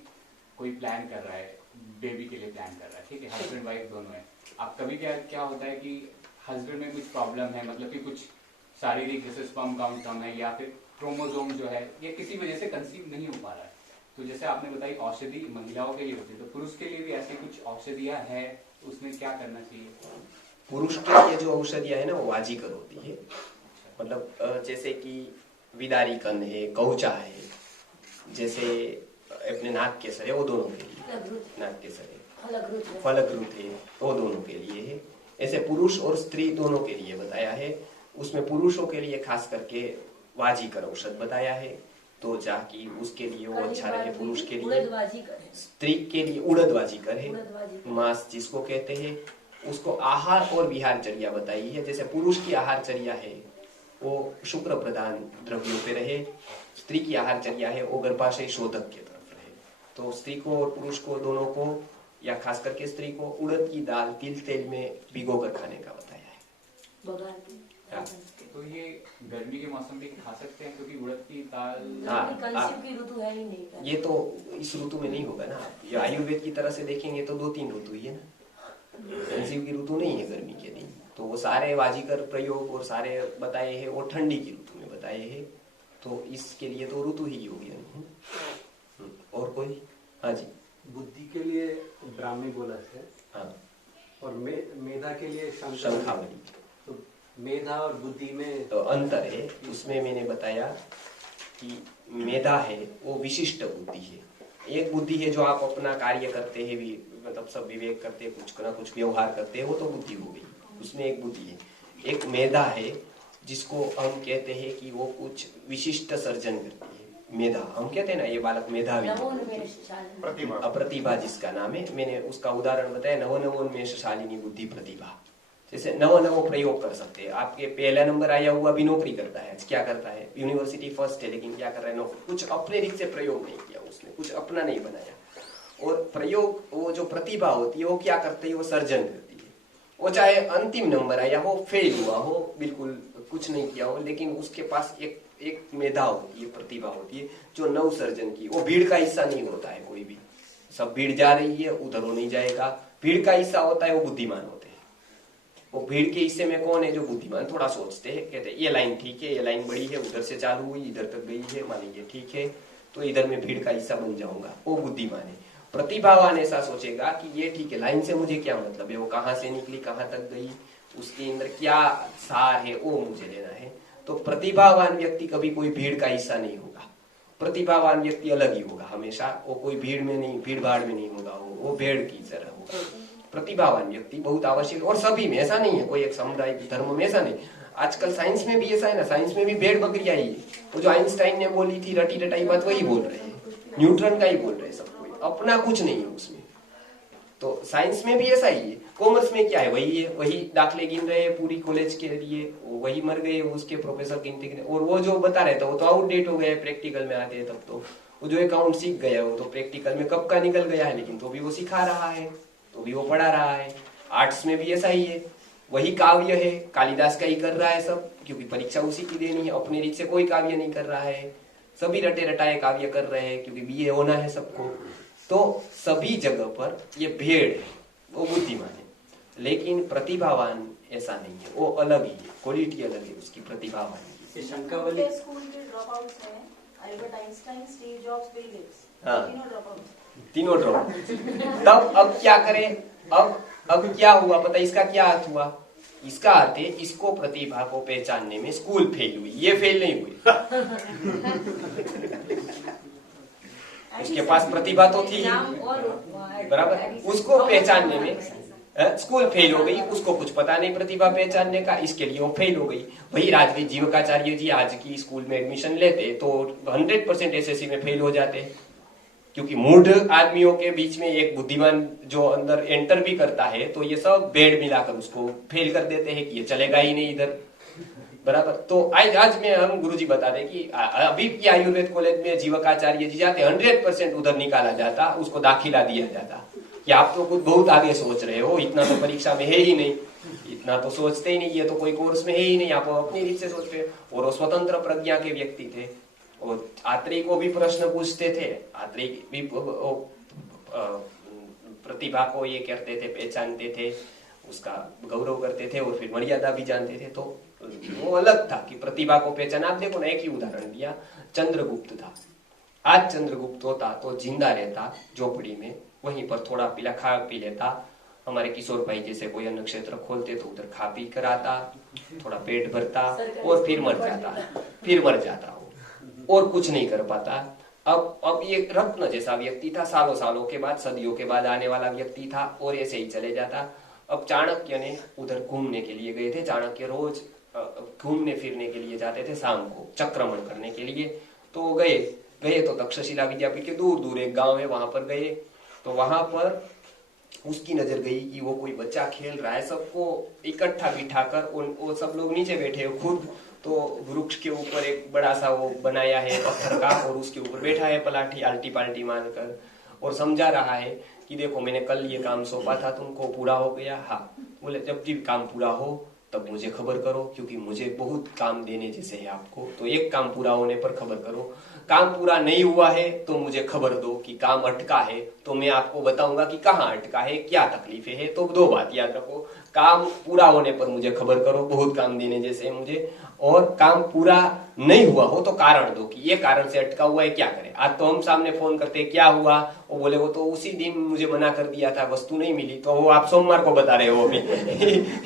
कोई प्लान कर रहा है, बेबी के लिए प्लान कर रहा है, ठीक है, हस्बैंड वाइफ दोनों है। अब कभी क्या होता है कि हस्बैंड में कुछ प्रॉब्लम है, मतलब कि कुछ शारीरिक जैसे स्पर्म काउंट कम है या फिर क्रोमोसोम जो है ये किसी वजह से कंसीव नहीं हो पा रहा है, तो जैसे आपने बताई औषधि महिलाओं के लिए होती है, तो पुरुष के लिए भी ऐसी कुछ औषधियां है, उसमें क्या करना चाहिए? पुरुष के लिए जो औषधियां है ना वो वाजीकर होती है, मतलब जैसे कि विदारी कंद है, गौचा है, जैसे अपने नाग केसर है, वो दोनों के लिए, नाग केसर है, फलग्रुत है, वो दोनों के लिए है। ऐसे पुरुष और स्त्री दोनों के लिए बताया है। उसमें पुरुषों के लिए खास करके वाजीकर औषध बताया है, तो जाकि उसके लिए वो अच्छा रहे। पुरुष के लिए, स्त्री के लिए उड़द वाजीकर है, मांस जिसको कहते हैं, उसको आहार और विहारचर्या बताई है। जैसे पुरुष की आहारचर्या है वो शुक्र प्रधान द्रव्यों पे रहे, स्त्री की आहारचर्या है वो गर्भाशय शोधक के तरफ रहे। तो स्त्री को और पुरुष को दोनों को, या खास करके स्त्री को, उड़द की दाल तिल तेल में भिगोकर खाने का बताया है। तो ये गर्मी के मौसम में खा सकते हैं, क्योंकि उड़द की दाल की ऋतु है ही नहीं, ये तो इस ऋतु में नहीं होगा ना। ये आयुर्वेद की तरह से देखेंगे तो 2-3 ऋतु ही है ना, कंसीव की ऋतु नहीं है गर्मी के दिन। तो वो सारे वाजीकर प्रयोग और सारे बताए हैं वो ठंडी की ऋतु में बताए हैं, तो इसके लिए तो ऋतु ही होगी। और कोई? हाँ जी। बुद्धि के लिए ब्राह्मी बोला है, हाँ, और मेधा के लिए शंखावली। तो मेधा और बुद्धि में तो अंतर है। उसमें मैंने बताया कि मेधा है वो विशिष्ट बुद्धि है। एक बुद्धि है जो आप अपना कार्य करते हैं, भी मतलब सब विवेक करते हैं, कुछ ना कुछ व्यवहार करते हैं, वो तो बुद्धि हो गई, उसमें एक बुद्धि है। एक मेधा है जिसको हम कहते हैं कि वो कुछ विशिष्ट सर्जन करती है। मेधा हम कहते हैं ना, ये बालक मेधावी, प्रतिभा जिसका नाम है। मैंने उसका उदाहरण बताया, नवोन्मेषशालिनी बुद्धि प्रतिभा। जैसे नवो प्रयोग कर सकते हैं। आपके पहला नंबर आया हुआ भी नौकरी करता है, क्या करता है, यूनिवर्सिटी फर्स्ट है, लेकिन क्या कर रहा है, नौकरी। कुछ अपने रीत से प्रयोग नहीं किया उसने, कुछ अपना नहीं बनाया। और प्रयोग, वो जो प्रतिभा होती है वो क्या करती है, वो सर्जन करती है। वो चाहे अंतिम नंबर आया हो, फेल हुआ हो, बिल्कुल कुछ नहीं किया हो, लेकिन उसके पास एक मेधा होती है, प्रतिभा होती है जो नव सर्जन की। वो भीड़ का हिस्सा नहीं होता है कोई भी, सब भीड़ जा रही है उधर वो नहीं जाएगा। भीड़ का हिस्सा होता है वो बुद्धिमान होते हैं। वो भीड़ के हिस्से में कौन है, जो बुद्धिमान थोड़ा सोचते हैं, कहते हैं ये लाइन ठीक है, ये लाइन बड़ी है, उधर से चालू हुई इधर तक गई है, मान लीजिए ठीक है, तो इधर में भीड़ का हिस्सा बन जाऊंगा, वो बुद्धिमान है। प्रतिभावान ऐसा सोचेगा कि ये ठीक है, लाइन से मुझे क्या मतलब है, वो कहाँ से निकली कहाँ तक गई, उसके अंदर क्या सार है वो मुझे लेना है। तो प्रतिभावान व्यक्ति कभी कोई भीड़ का हिस्सा नहीं होगा। प्रतिभावान व्यक्ति अलग ही होगा हमेशा, वो कोई भीड़ में नहीं, भीड़ भाड़ में नहीं होगा, वो भेड़ की तरह होगा। प्रतिभावान व्यक्ति बहुत आवश्यक, और सभी में ऐसा नहीं है, कोई एक समुदाय धर्म में ऐसा नहीं। आजकल साइंस में भी ऐसा है ना, साइंस में भी भेड़ बकरी आई है। वो जो आइंस्टाइन ने बोली थी रटी रटाई बात वही बोल रहे हैं, न्यूट्रन का ही बोल रहे हैं सब, कोई अपना कुछ नहीं है उसमें। तो साइंस में भी ऐसा ही है। कॉमर्स में क्या है, वही दाखले गिन रहे हैं पूरी कॉलेज के लिए, वही मर गए उसके प्रोफेसर गिनते गिनते, और वो जो बता रहे थे वो तो आउटडेट हो गया, प्रैक्टिकल में आते हैं तब तो। वो जो अकाउंट सीख गया वो तो प्रैक्टिकल में कब का निकल गया है, लेकिन तो भी वो सिखा रहा है, तो भी वो पढ़ा रहा है। आर्ट्स में भी ऐसा ही है, वही काव्य है, कालिदास का ही कर रहा है सब, क्योंकि परीक्षा उसी की देनी है। अपनी रीत से कोई काव्य नहीं कर रहा है, सभी रटे रटाए काव्य कर रहे हैं, क्योंकि बीए होना है सबको। तो सभी जगह पर ये भेड़ है, वो बुद्धिमान है। लेकिन प्रतिभावान ऐसा नहीं है, वो अलग ही है, क्वालिटी अलग है उसकी, प्रतिभावान की। ये शंकावली स्कूल के ड्रॉपआउट्स हैं, Albert Einstein, Steve jobs, Bill Gates, तीनों ड्रॉपआउट। तीनों ड्रॉप। तब अब क्या करें, अब क्या हुआ पता, इसका क्या अर्थ हुआ? इसका अर्थ है इसको प्रतिभा को पहचानने में स्कूल फेल हुई, ये फेल नहीं हुई। उसके पास प्रतिभा तो थी बराबर, उसको पहचानने में स्कूल फेल हो गई, उसको कुछ पता नहीं प्रतिभा पहचानने का, इसके लिए वो फेल हो गई। वही राजवीर जीवकाचार्य जी आज की स्कूल में एडमिशन लेते तो 100% एसएससी में फेल हो जाते, क्योंकि मूढ़ आदमियों के बीच में एक बुद्धिमान जो अंदर एंटर भी करता है, तो ये सब बेड़ मिलाकर उसको फेल कर देते हैं कि ये चलेगा ही नहीं इधर, बराबर। तो आज में हम गुरुजी बता दें कि अभी की आयुर्वेद कॉलेज में जीवकाचार्य जी जाते 100% उधर निकाला जाता, उसको दाखिला दिया जाता, कि आप तो कुछ बहुत आगे सोच रहे हो, इतना तो परीक्षा में है ही नहीं, इतना तो सोचते ही नहीं, ये तो कोई कोर्स में है ही नहीं, आप अपनी रीत से सोच रहे हो। और वो स्वतंत्र प्रज्ञा के व्यक्ति थे, और आत्रेय को भी प्रश्न पूछते थे, आत्रेय भी प्रतिभा को ये करते थे, पहचानते थे, उसका गौरव करते थे और फिर मर्यादा भी जानते थे। तो वो अलग था कि प्रतिभा को पहचान। आप देखो ना, एक ही उदाहरण दिया, चंद्रगुप्त था। आज चंद्रगुप्त होता तो जिंदा रहता झोपड़ी में, वहीं पर थोड़ा पीला खा पी लेता, हमारे किशोर भाई जैसे कोई अन्य क्षेत्र खोलते तो उधर खा पी कर आता, थोड़ा पेट भरता और फिर मर जाता वो, और कुछ नहीं कर पाता। अब ये रत्न जैसा व्यक्ति था, सालों सालों के बाद, सदियों के बाद आने वाला व्यक्ति था, और ऐसे ही चले जाता। अब चाणक्य ने उधर घूमने के लिए गए थे, चाणक्य रोज घूमने फिरने के लिए जाते थे शाम को, चक्रमण करने के लिए। तो गए तो तक्षशिला विद्यापीठ के दूर दूर एक गांव है, वहां पर गए तो वहां पर उसकी नजर गई कि वो कोई बच्चा खेल रहा है, सबको इकट्ठा बिठाकर, वो सब लोग नीचे बैठे हो, खुद तो वृक्ष के ऊपर एक बड़ा सा वो बनाया है पत्थर का, और उसके ऊपर बैठा है पलाठी आल्टी पाल्टी मारकर, और समझा रहा है कि देखो मैंने कल ये काम सौंपा था तुमको, पूरा हो गया। हाँ, बोले जब भी काम पूरा हो तब मुझे खबर करो, क्योंकि मुझे बहुत काम देने जैसे है आपको, तो एक काम पूरा होने पर खबर करो। काम पूरा नहीं हुआ है तो मुझे खबर दो कि काम अटका है, तो मैं आपको बताऊंगा कि कहाँ अटका है, क्या तकलीफें है। तो दो बात याद रखो, काम पूरा होने पर मुझे खबर करो, बहुत काम देने जैसे है मुझे, और काम पूरा नहीं हुआ हो तो कारण दो कि ये कारण से अटका हुआ है, क्या करें। आज तो हम सामने फोन करते क्या हुआ, वो बोले वो तो उसी दिन मुझे मना कर दिया था, वस्तु नहीं मिली, तो वो आप सोमवार को बता रहे हो अभी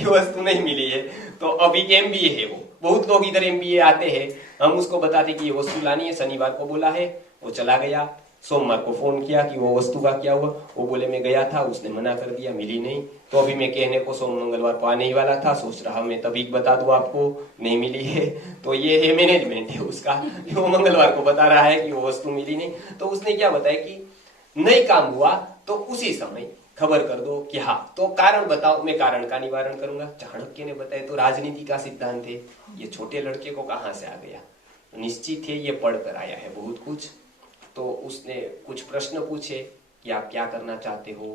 वस्तु नहीं मिली है। तो अभी MBA है, वो बहुत लोग इधर MBA आते हैं, हम उसको बताते कि ये वस्तु लानी है, शनिवार को बोला है, वो चला गया, सोमवार को फोन किया कि वो वस्तु का क्या हुआ, वो बोले मैं गया था, उसने मना कर दिया, मिली नहीं। तो अभी मैं कहने को सोम मंगलवार को आने ही वाला था, सोच रहा मैं तभी बता दूं आपको, नहीं मिली है। तो ये है मैनेजमेंट है उसका, वो मंगलवार को बता रहा है कि वो वस्तु मिली नहीं। तो उसने क्या बताया कि नहीं काम हुआ तो उसी समय खबर कर दो कि हाँ, तो कारण बताओ, मैं कारण का निवारण करूंगा। चाणक्य ने बताया तो राजनीति का सिद्धांत है, ये छोटे लड़के को कहाँ से आ गया, निश्चित है ये पढ़ कर आया है बहुत कुछ। तो उसने कुछ प्रश्न पूछे कि आप क्या करना चाहते हो,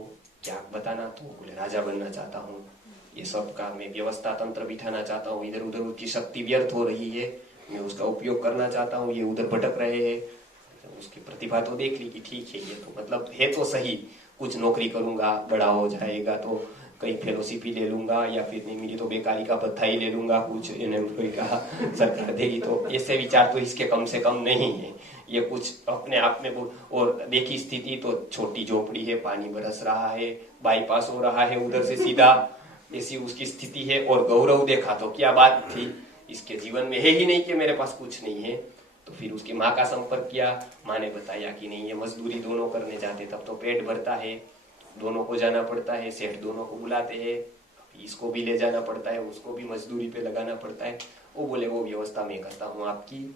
क्या बताना, तो बोले राजा बनना चाहता हूँ, ये सब का मैं व्यवस्था तंत्र बिठाना चाहता हूँ, इधर उधर उसकी शक्ति व्यर्थ हो रही है, मैं उसका उपयोग करना चाहता हूँ, ये उधर भटक रहे हैं। उसकी प्रतिभा तो देख ली कि ठीक है, ये तो मतलब है तो सही, कुछ नौकरी करूंगा, बड़ा हो जाएगा तो कहीं फेलोशिप ही ले लूंगा, या फिर नहीं मिली तो बेकारी का भत्ता ही ले लूंगा, कुछ एनएम्प्लॉय का सरकार देगी। तो ऐसे विचार तो इसके कम से कम नहीं है, ये कुछ अपने आप में। और देखी स्थिति तो छोटी झोपड़ी है, पानी बरस रहा है, बाईपास हो रहा है उधर से सीधा, ऐसी उसकी स्थिति है। और गौरव देखा तो क्या बात थी, इसके जीवन में है ही नहीं कि मेरे पास कुछ नहीं है। तो फिर उसकी माँ का संपर्क किया, माँ ने बताया कि नहीं, ये मजदूरी दोनों करने जाते तब तो पेट भरता है, दोनों को जाना पड़ता है, सेठ दोनों को बुलाते हैं, इसको भी ले जाना पड़ता है, उसको भी मजदूरी पे लगाना पड़ता है। वो बोले वो व्यवस्था मैं करता हूँ आपकी,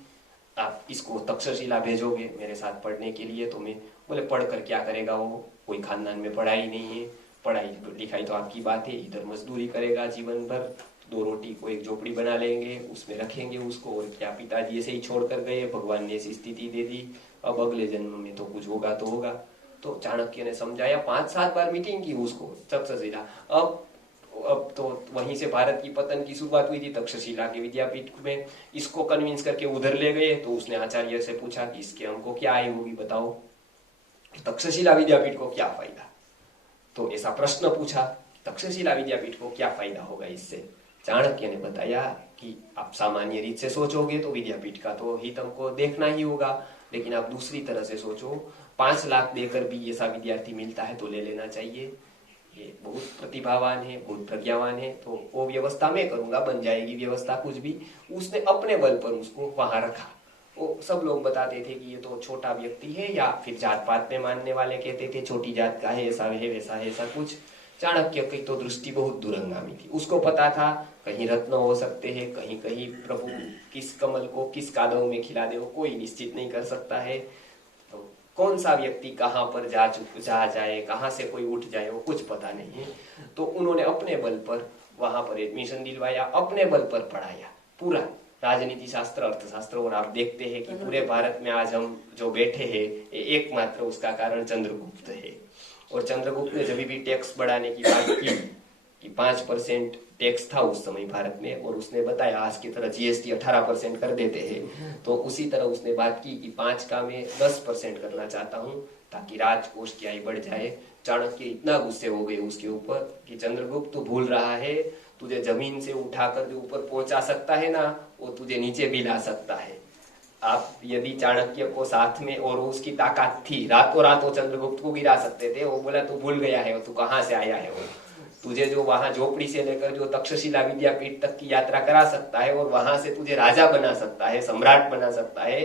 आप इसको तक्षशिला भेजोगे मेरे साथ पढ़ने के लिए। तो मैं बोले पढ़कर क्या करेगा वो, कोई खानदान में पढ़ाई नहीं है, पढ़ाई लिखाई तो आपकी बात है, इधर मजदूरी करेगा जीवन भर, दो रोटी को एक झोपड़ी बना लेंगे, उसमें रखेंगे उसको, और क्या पिताजी ऐसे ही छोड़ कर गए, भगवान ने ऐसी स्थिति दे दी, अब अगले जन्म में तो कुछ होगा तो होगा। तो चाणक्य ने समझाया, 5-7 बार मीटिंग की उसको तक्षशिला। अब तो वहीं से भारत की पतन की शुरुआत हुई थी, तक्षशिला के विद्यापीठ में इसको कन्विंस करके उधर ले गए। तो उसने आचार्य से पूछा कि इसके हमको क्या आय होगी बताओ, तक्षशिला विद्यापीठ को क्या फायदा। तो ऐसा प्रश्न पूछा, तक्षशिला विद्यापीठ को क्या फायदा होगा इससे। चाणक्य ने बताया कि आप सामान्य रीत से सोचोगे तो विद्यापीठ का तो हित हमको देखना ही होगा, लेकिन आप दूसरी तरह से सोचो, 5 लाख देकर भी ऐसा विद्यार्थी मिलता है तो ले लेना चाहिए, ये बहुत प्रतिभावान है, बहुत प्रज्ञावान है, तो वो व्यवस्था मैं करूंगा, बन जाएगी व्यवस्था कुछ भी। उसने अपने बल पर उसको वहां रखा। वो सब लोग बताते थे कि ये तो छोटा व्यक्ति है, या फिर जात पात में मानने वाले कहते थे छोटी जात का है, ऐसा है वैसा है, ऐसा कुछ। चाणक्य की तो दृष्टि बहुत दूरगामी थी, उसको पता था कहीं रत्न हो सकते हैं, कहीं कहीं प्रभु किस कमल को किस कादव में खिला दे वो कोई निश्चित नहीं कर सकता है। तो कौन सा व्यक्ति कहाँ पर जा जाए, कहाँ से कोई उठ जाए, वो कुछ पता नहीं है। तो उन्होंने अपने बल पर वहां पर एडमिशन दिलवाया, अपने बल पर पढ़ाया पूरा राजनीति शास्त्र, अर्थशास्त्र। और आप देखते हैं कि पूरे भारत में आज हम जो बैठे हैं, एकमात्र उसका कारण चंद्रगुप्त है। और चंद्रगुप्त ने जब भी टैक्स बढ़ाने की बात की कि 5% टैक्स था उस समय भारत में, और उसने बताया आज की तरह जीएसटी 18% कर देते हैं, तो उसी तरह उसने बात की कि 5 का मैं 10% करना चाहता हूँ ताकि राजकोष की आय बढ़ जाए। चाणक्य इतना गुस्से हो गए उसके ऊपर कि चंद्रगुप्त तो भूल रहा है, तुझे जमीन से उठाकर जो ऊपर पहुंचा सकता है ना, वो तुझे नीचे भी ला सकता है। आप यदि चाणक्य को साथ में, और उसकी ताकत थी, रातों रात वो चंद्रगुप्त को गिरा सकते थे। वो बोला तू भूल गया है, तू कहाँ से आया है, वो तुझे जो वहां झोपड़ी से लेकर जो तक्षशिला विद्यापीठ तक की यात्रा करा सकता है और वहां से तुझे राजा बना सकता है, सम्राट बना सकता है,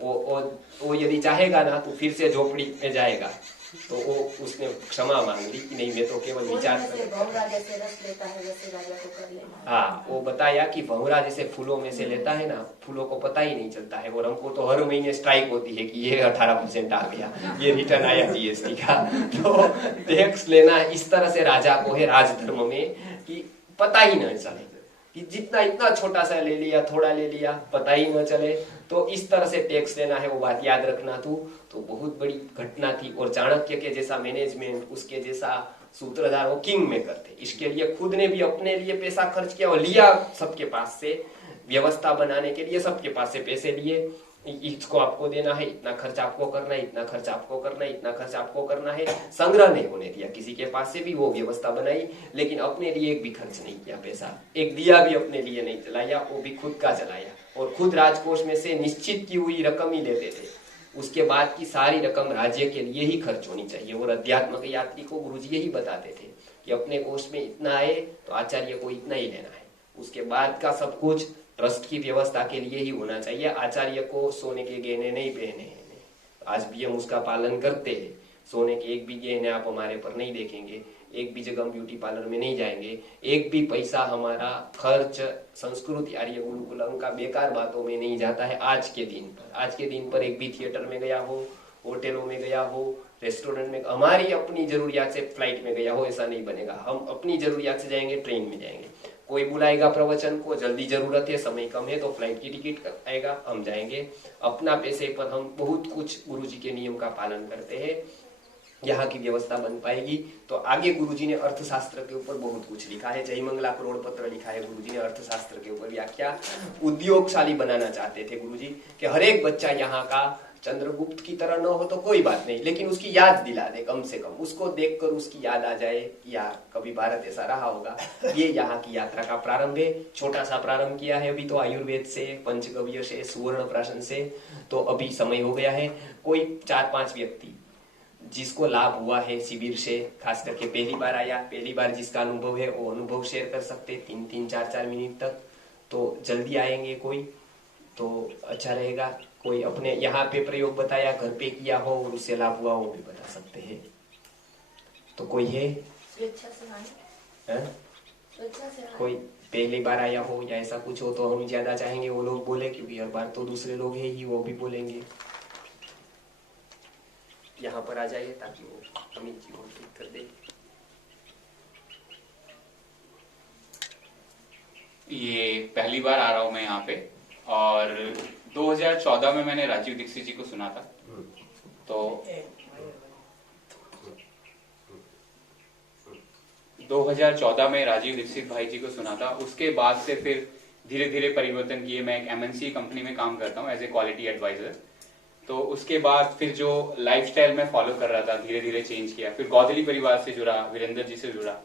वो यदि चाहेगा ना तो फिर से झोपड़ी में जाएगा। तो वो उसने क्षमा मांग ली कि नहीं, मैं तो केवल विचार हाँ, वो बताया कि भंवरा जैसे फूलों में से लेता है ना, फूलों को पता ही नहीं चलता है, और हमको तो हर महीने स्ट्राइक होती है कि ये 18% आ गया, ये रिटर्न आया जीएसटी का। तो टैक्स लेना इस तरह से राजा को है राजधर्म में कि पता ही न चले, कि जितना इतना छोटा सा ले लिया, थोड़ा ले लिया, पता ही न चले। तो इस तरह से टैक्स लेना है, वो बात याद रखना तू। तो बहुत बड़ी घटना थी, और चाणक्य के जैसा मैनेजमेंट, उसके जैसा सूत्रधार वो किंग मेकर थे। इसके लिए खुद ने भी अपने लिए पैसा खर्च किया और लिया सबके पास से, व्यवस्था बनाने के लिए सबके पास से पैसे लिए। इसको आपको देना है, इतना खर्च आपको करना है, इतना खर्च आपको करना है, इतना खर्च आपको करना है। संग्रह नहीं होने दिया किसी के पास से भी, वो व्यवस्था बनाई, लेकिन अपने लिए एक भी खर्च नहीं किया पैसा, एक दिया भी अपने लिए नहीं जलाया, वो भी खुद का जलाया, और खुद राजकोष में से निश्चित की हुई रकम ही लेते थे। उसके बाद की सारी रकम राज्य के लिए ही खर्च होनी चाहिए। और अध्यात्म के यात्री को गुरुजी यही बताते थे कि अपने कोष में इतना आए तो आचार्य को इतना ही लेना है, उसके बाद का सब कुछ ट्रस्ट की व्यवस्था के लिए ही होना चाहिए। आचार्य को सोने के गहने नहीं पहने हैं, आज भी हम उसका पालन करते हैं। सोने के एक भी गहने आप हमारे पर नहीं देखेंगे, एक भी जगह हम ब्यूटी पार्लर में नहीं जाएंगे, एक भी पैसा हमारा खर्च संस्कृत आर्य गुरुकुलम का बेकार बातों में नहीं जाता है। आज के दिन पर एक भी थिएटर में गया हो, होटलों में गया हो, रेस्टोरेंट में, हमारी अपनी जरूरियात से फ्लाइट में गया हो, ऐसा नहीं बनेगा। हम अपनी जरूरियात से जाएंगे, ट्रेन में जाएंगे। कोई बुलाएगा प्रवचन को, जल्दी जरूरत है, समय कम है, तो फ्लाइट की टिकट आएगा, हम जाएंगे। अपना पैसे पर हम बहुत कुछ गुरुजी के नियम का पालन करते हैं, यहाँ की व्यवस्था बन पाएगी। तो आगे गुरुजी ने अर्थशास्त्र के ऊपर बहुत कुछ लिखा है, जय मंगला करोड़ पत्र लिखा है गुरुजी ने अर्थशास्त्र के ऊपर व्याख्या। उद्योगशाली बनाना चाहते थे गुरुजी कि हर एक बच्चा यहाँ का चंद्रगुप्त की तरह न हो तो कोई बात नहीं, लेकिन उसकी याद दिला दे, कम से कम उसको देखकर उसकी याद आ जाए कि यार कभी भारत ऐसा रहा होगा। ये यहाँ की यात्रा का प्रारंभ है। छोटा सा प्रारंभ किया है अभी तो, आयुर्वेद से, पंचगव्य से, सुवर्ण प्राशन से। तो अभी समय हो गया है, कोई 4-5 व्यक्ति जिसको लाभ हुआ है शिविर से, खास करके पहली बार आया, पहली बार जिसका अनुभव है वो अनुभव शेयर कर सकते 3-3, 4-4 मिनट तक। तो जल्दी आएंगे कोई तो अच्छा रहेगा। कोई अपने यहाँ पे प्रयोग बताया, घर पे किया हो और उससे लाभ हुआ वो भी बता सकते हैं। तो कोई है कोई पहली बार आया हो या ऐसा कुछ हो तो हम ज्यादा चाहेंगे वो लोग बोले, क्योंकि हर बार तो दूसरे लोग हैं ही, वो भी बोलेंगे। यहाँ पर आ जाइए ताकि वो अमित जी को ठीक कर दे। ये पहली बार आ रहा हूँ मैं यहाँ पे, और 2014 में मैंने राजीव दीक्षित जी को सुना था। तो 2014 में राजीव दीक्षित भाई जी को सुना था। उसके बाद से फिर धीरे धीरे परिवर्तन किए। मैं एक MNC कंपनी में काम करता हूँ एज ए क्वालिटी एडवाइजर। तो उसके बाद फिर जो लाइफस्टाइल मैं फॉलो कर रहा था धीरे धीरे चेंज किया। फिर गौदली परिवार से जुड़ा, वीरेंद्र जी से जुड़ा।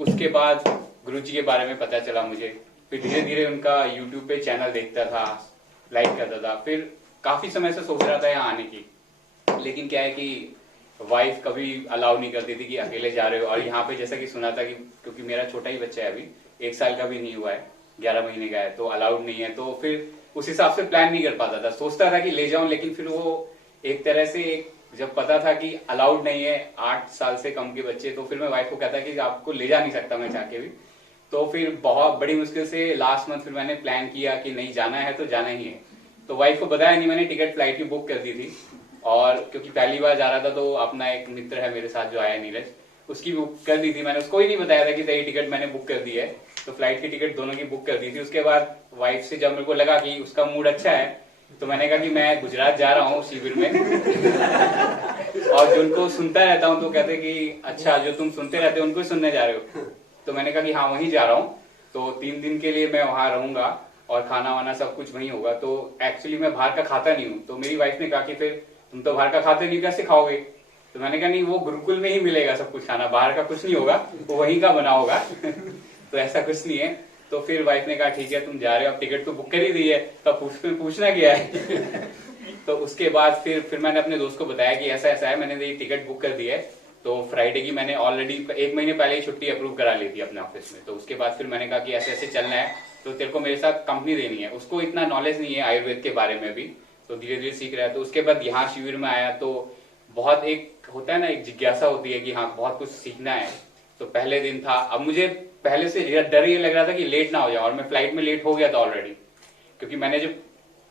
उसके बाद गुरु जी के बारे में पता चला मुझे। फिर धीरे धीरे उनका यूट्यूब पे चैनल देखता था, लाइक करता था। फिर काफी समय से सोच रहा था यहाँ आने की, लेकिन क्या है कि वाइफ कभी अलाउ नहीं करती थी कि अकेले जा रहे हो। और यहाँ पे जैसा कि सुना था कि क्योंकि मेरा छोटा ही बच्चा है, अभी 1 साल का भी नहीं हुआ है, 11 महीने का है, तो अलाउड नहीं है। तो फिर उस हिसाब से प्लान नहीं कर पाता था। सोचता था कि ले जाऊं, लेकिन फिर वो एक तरह से जब पता था कि अलाउड नहीं है 8 साल से कम के बच्चे, तो फिर मैं वाइफ को कहता कि आपको ले जा नहीं सकता मैं चाह के भी। तो फिर बहुत बड़ी मुश्किल से लास्ट मंथ फिर मैंने प्लान किया कि नहीं जाना है तो जाना ही है। तो वाइफ को बताया नहीं, मैंने टिकट फ्लाइट की बुक कर दी थी। और क्योंकि पहली बार जा रहा था तो अपना एक मित्र है मेरे साथ जो आया नीरज, उसकी बुक कर दी थी मैंने। उसको ही नहीं बताया था कि सही टिकट मैंने बुक कर दी है। तो फ्लाइट की टिकट दोनों की बुक कर दी थी। उसके बाद वाइफ से जब मेरे को लगा कि उसका मूड अच्छा है तो मैंने कहा कि मैं गुजरात जा रहा हूँ शिविर में और जिनको सुनता रहता हूँ तो कहते कि अच्छा जो तुम सुनते रहते हो उनको ही सुनने जा रहे हो। तो मैंने कहा कि हाँ वहीं जा रहा हूँ, तो 3 दिन के लिए मैं वहां रहूंगा और खाना वाना सब कुछ वहीं होगा। तो एक्चुअली मैं बाहर का खाता नहीं हूँ। तो मेरी वाइफ ने कहा कि फिर तुम तो बाहर का खाते नहीं, कैसे खाओगे? तो मैंने कहा नहीं, वो गुरुकुल में ही मिलेगा सब कुछ खाना, बाहर का कुछ नहीं होगा, वो वहीं का बना होगा। तो ऐसा कुछ नहीं है। तो फिर वाइफ ने कहा ठीक है तुम जा रहे हो, अब टिकट तो बुक कर ही दी है, तो पूछना क्या है। तो उसके बाद फिर मैंने अपने दोस्त को बताया कि ऐसा ऐसा है, मैंने टिकट बुक कर दी है। तो फ्राइडे की मैंने ऑलरेडी 1 महीने पहले ही छुट्टी अप्रूव करा ली थी अपने ऑफिस में। तो उसके बाद फिर मैंने कहा कि ऐसे ऐसे चलना है, तो तेरे को मेरे साथ कंपनी देनी है। उसको इतना नॉलेज नहीं है आयुर्वेद के बारे में भी, तो धीरे धीरे सीख रहा है। तो उसके बाद यहाँ शिविर में आया तो बहुत एक होता है ना, एक जिज्ञासा होती है कि हाँ बहुत कुछ सीखना है। तो पहले दिन था, अब मुझे पहले से डर ये लग रहा था कि लेट ना हो जाए, और मैं फ्लाइट में लेट हो गया था ऑलरेडी, क्योंकि मैंने जब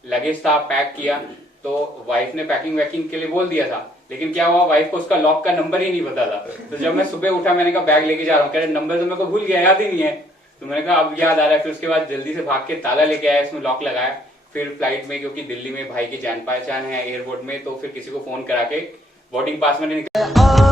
लगेज था पैक किया तो वाइफ ने पैकिंग वैकिंग के लिए बोल दिया था, लेकिन क्या हुआ वाइफ को उसका लॉक का नंबर ही नहीं पता था। तो जब मैं सुबह उठा मैंने कहा बैग लेके जा रहा हूँ, कह रहे नंबर तो मेरे को भूल गया, याद ही नहीं है। तो मैंने कहा अब याद आ रहा है। फिर उसके बाद जल्दी से भाग के ताला लेके आया, इसमें लॉक लगाया। फिर फ्लाइट में, क्योंकि दिल्ली में भाई की जान पहचान है एयरपोर्ट में, तो फिर किसी को फोन करा के बोर्डिंग पास मैंने निकाला।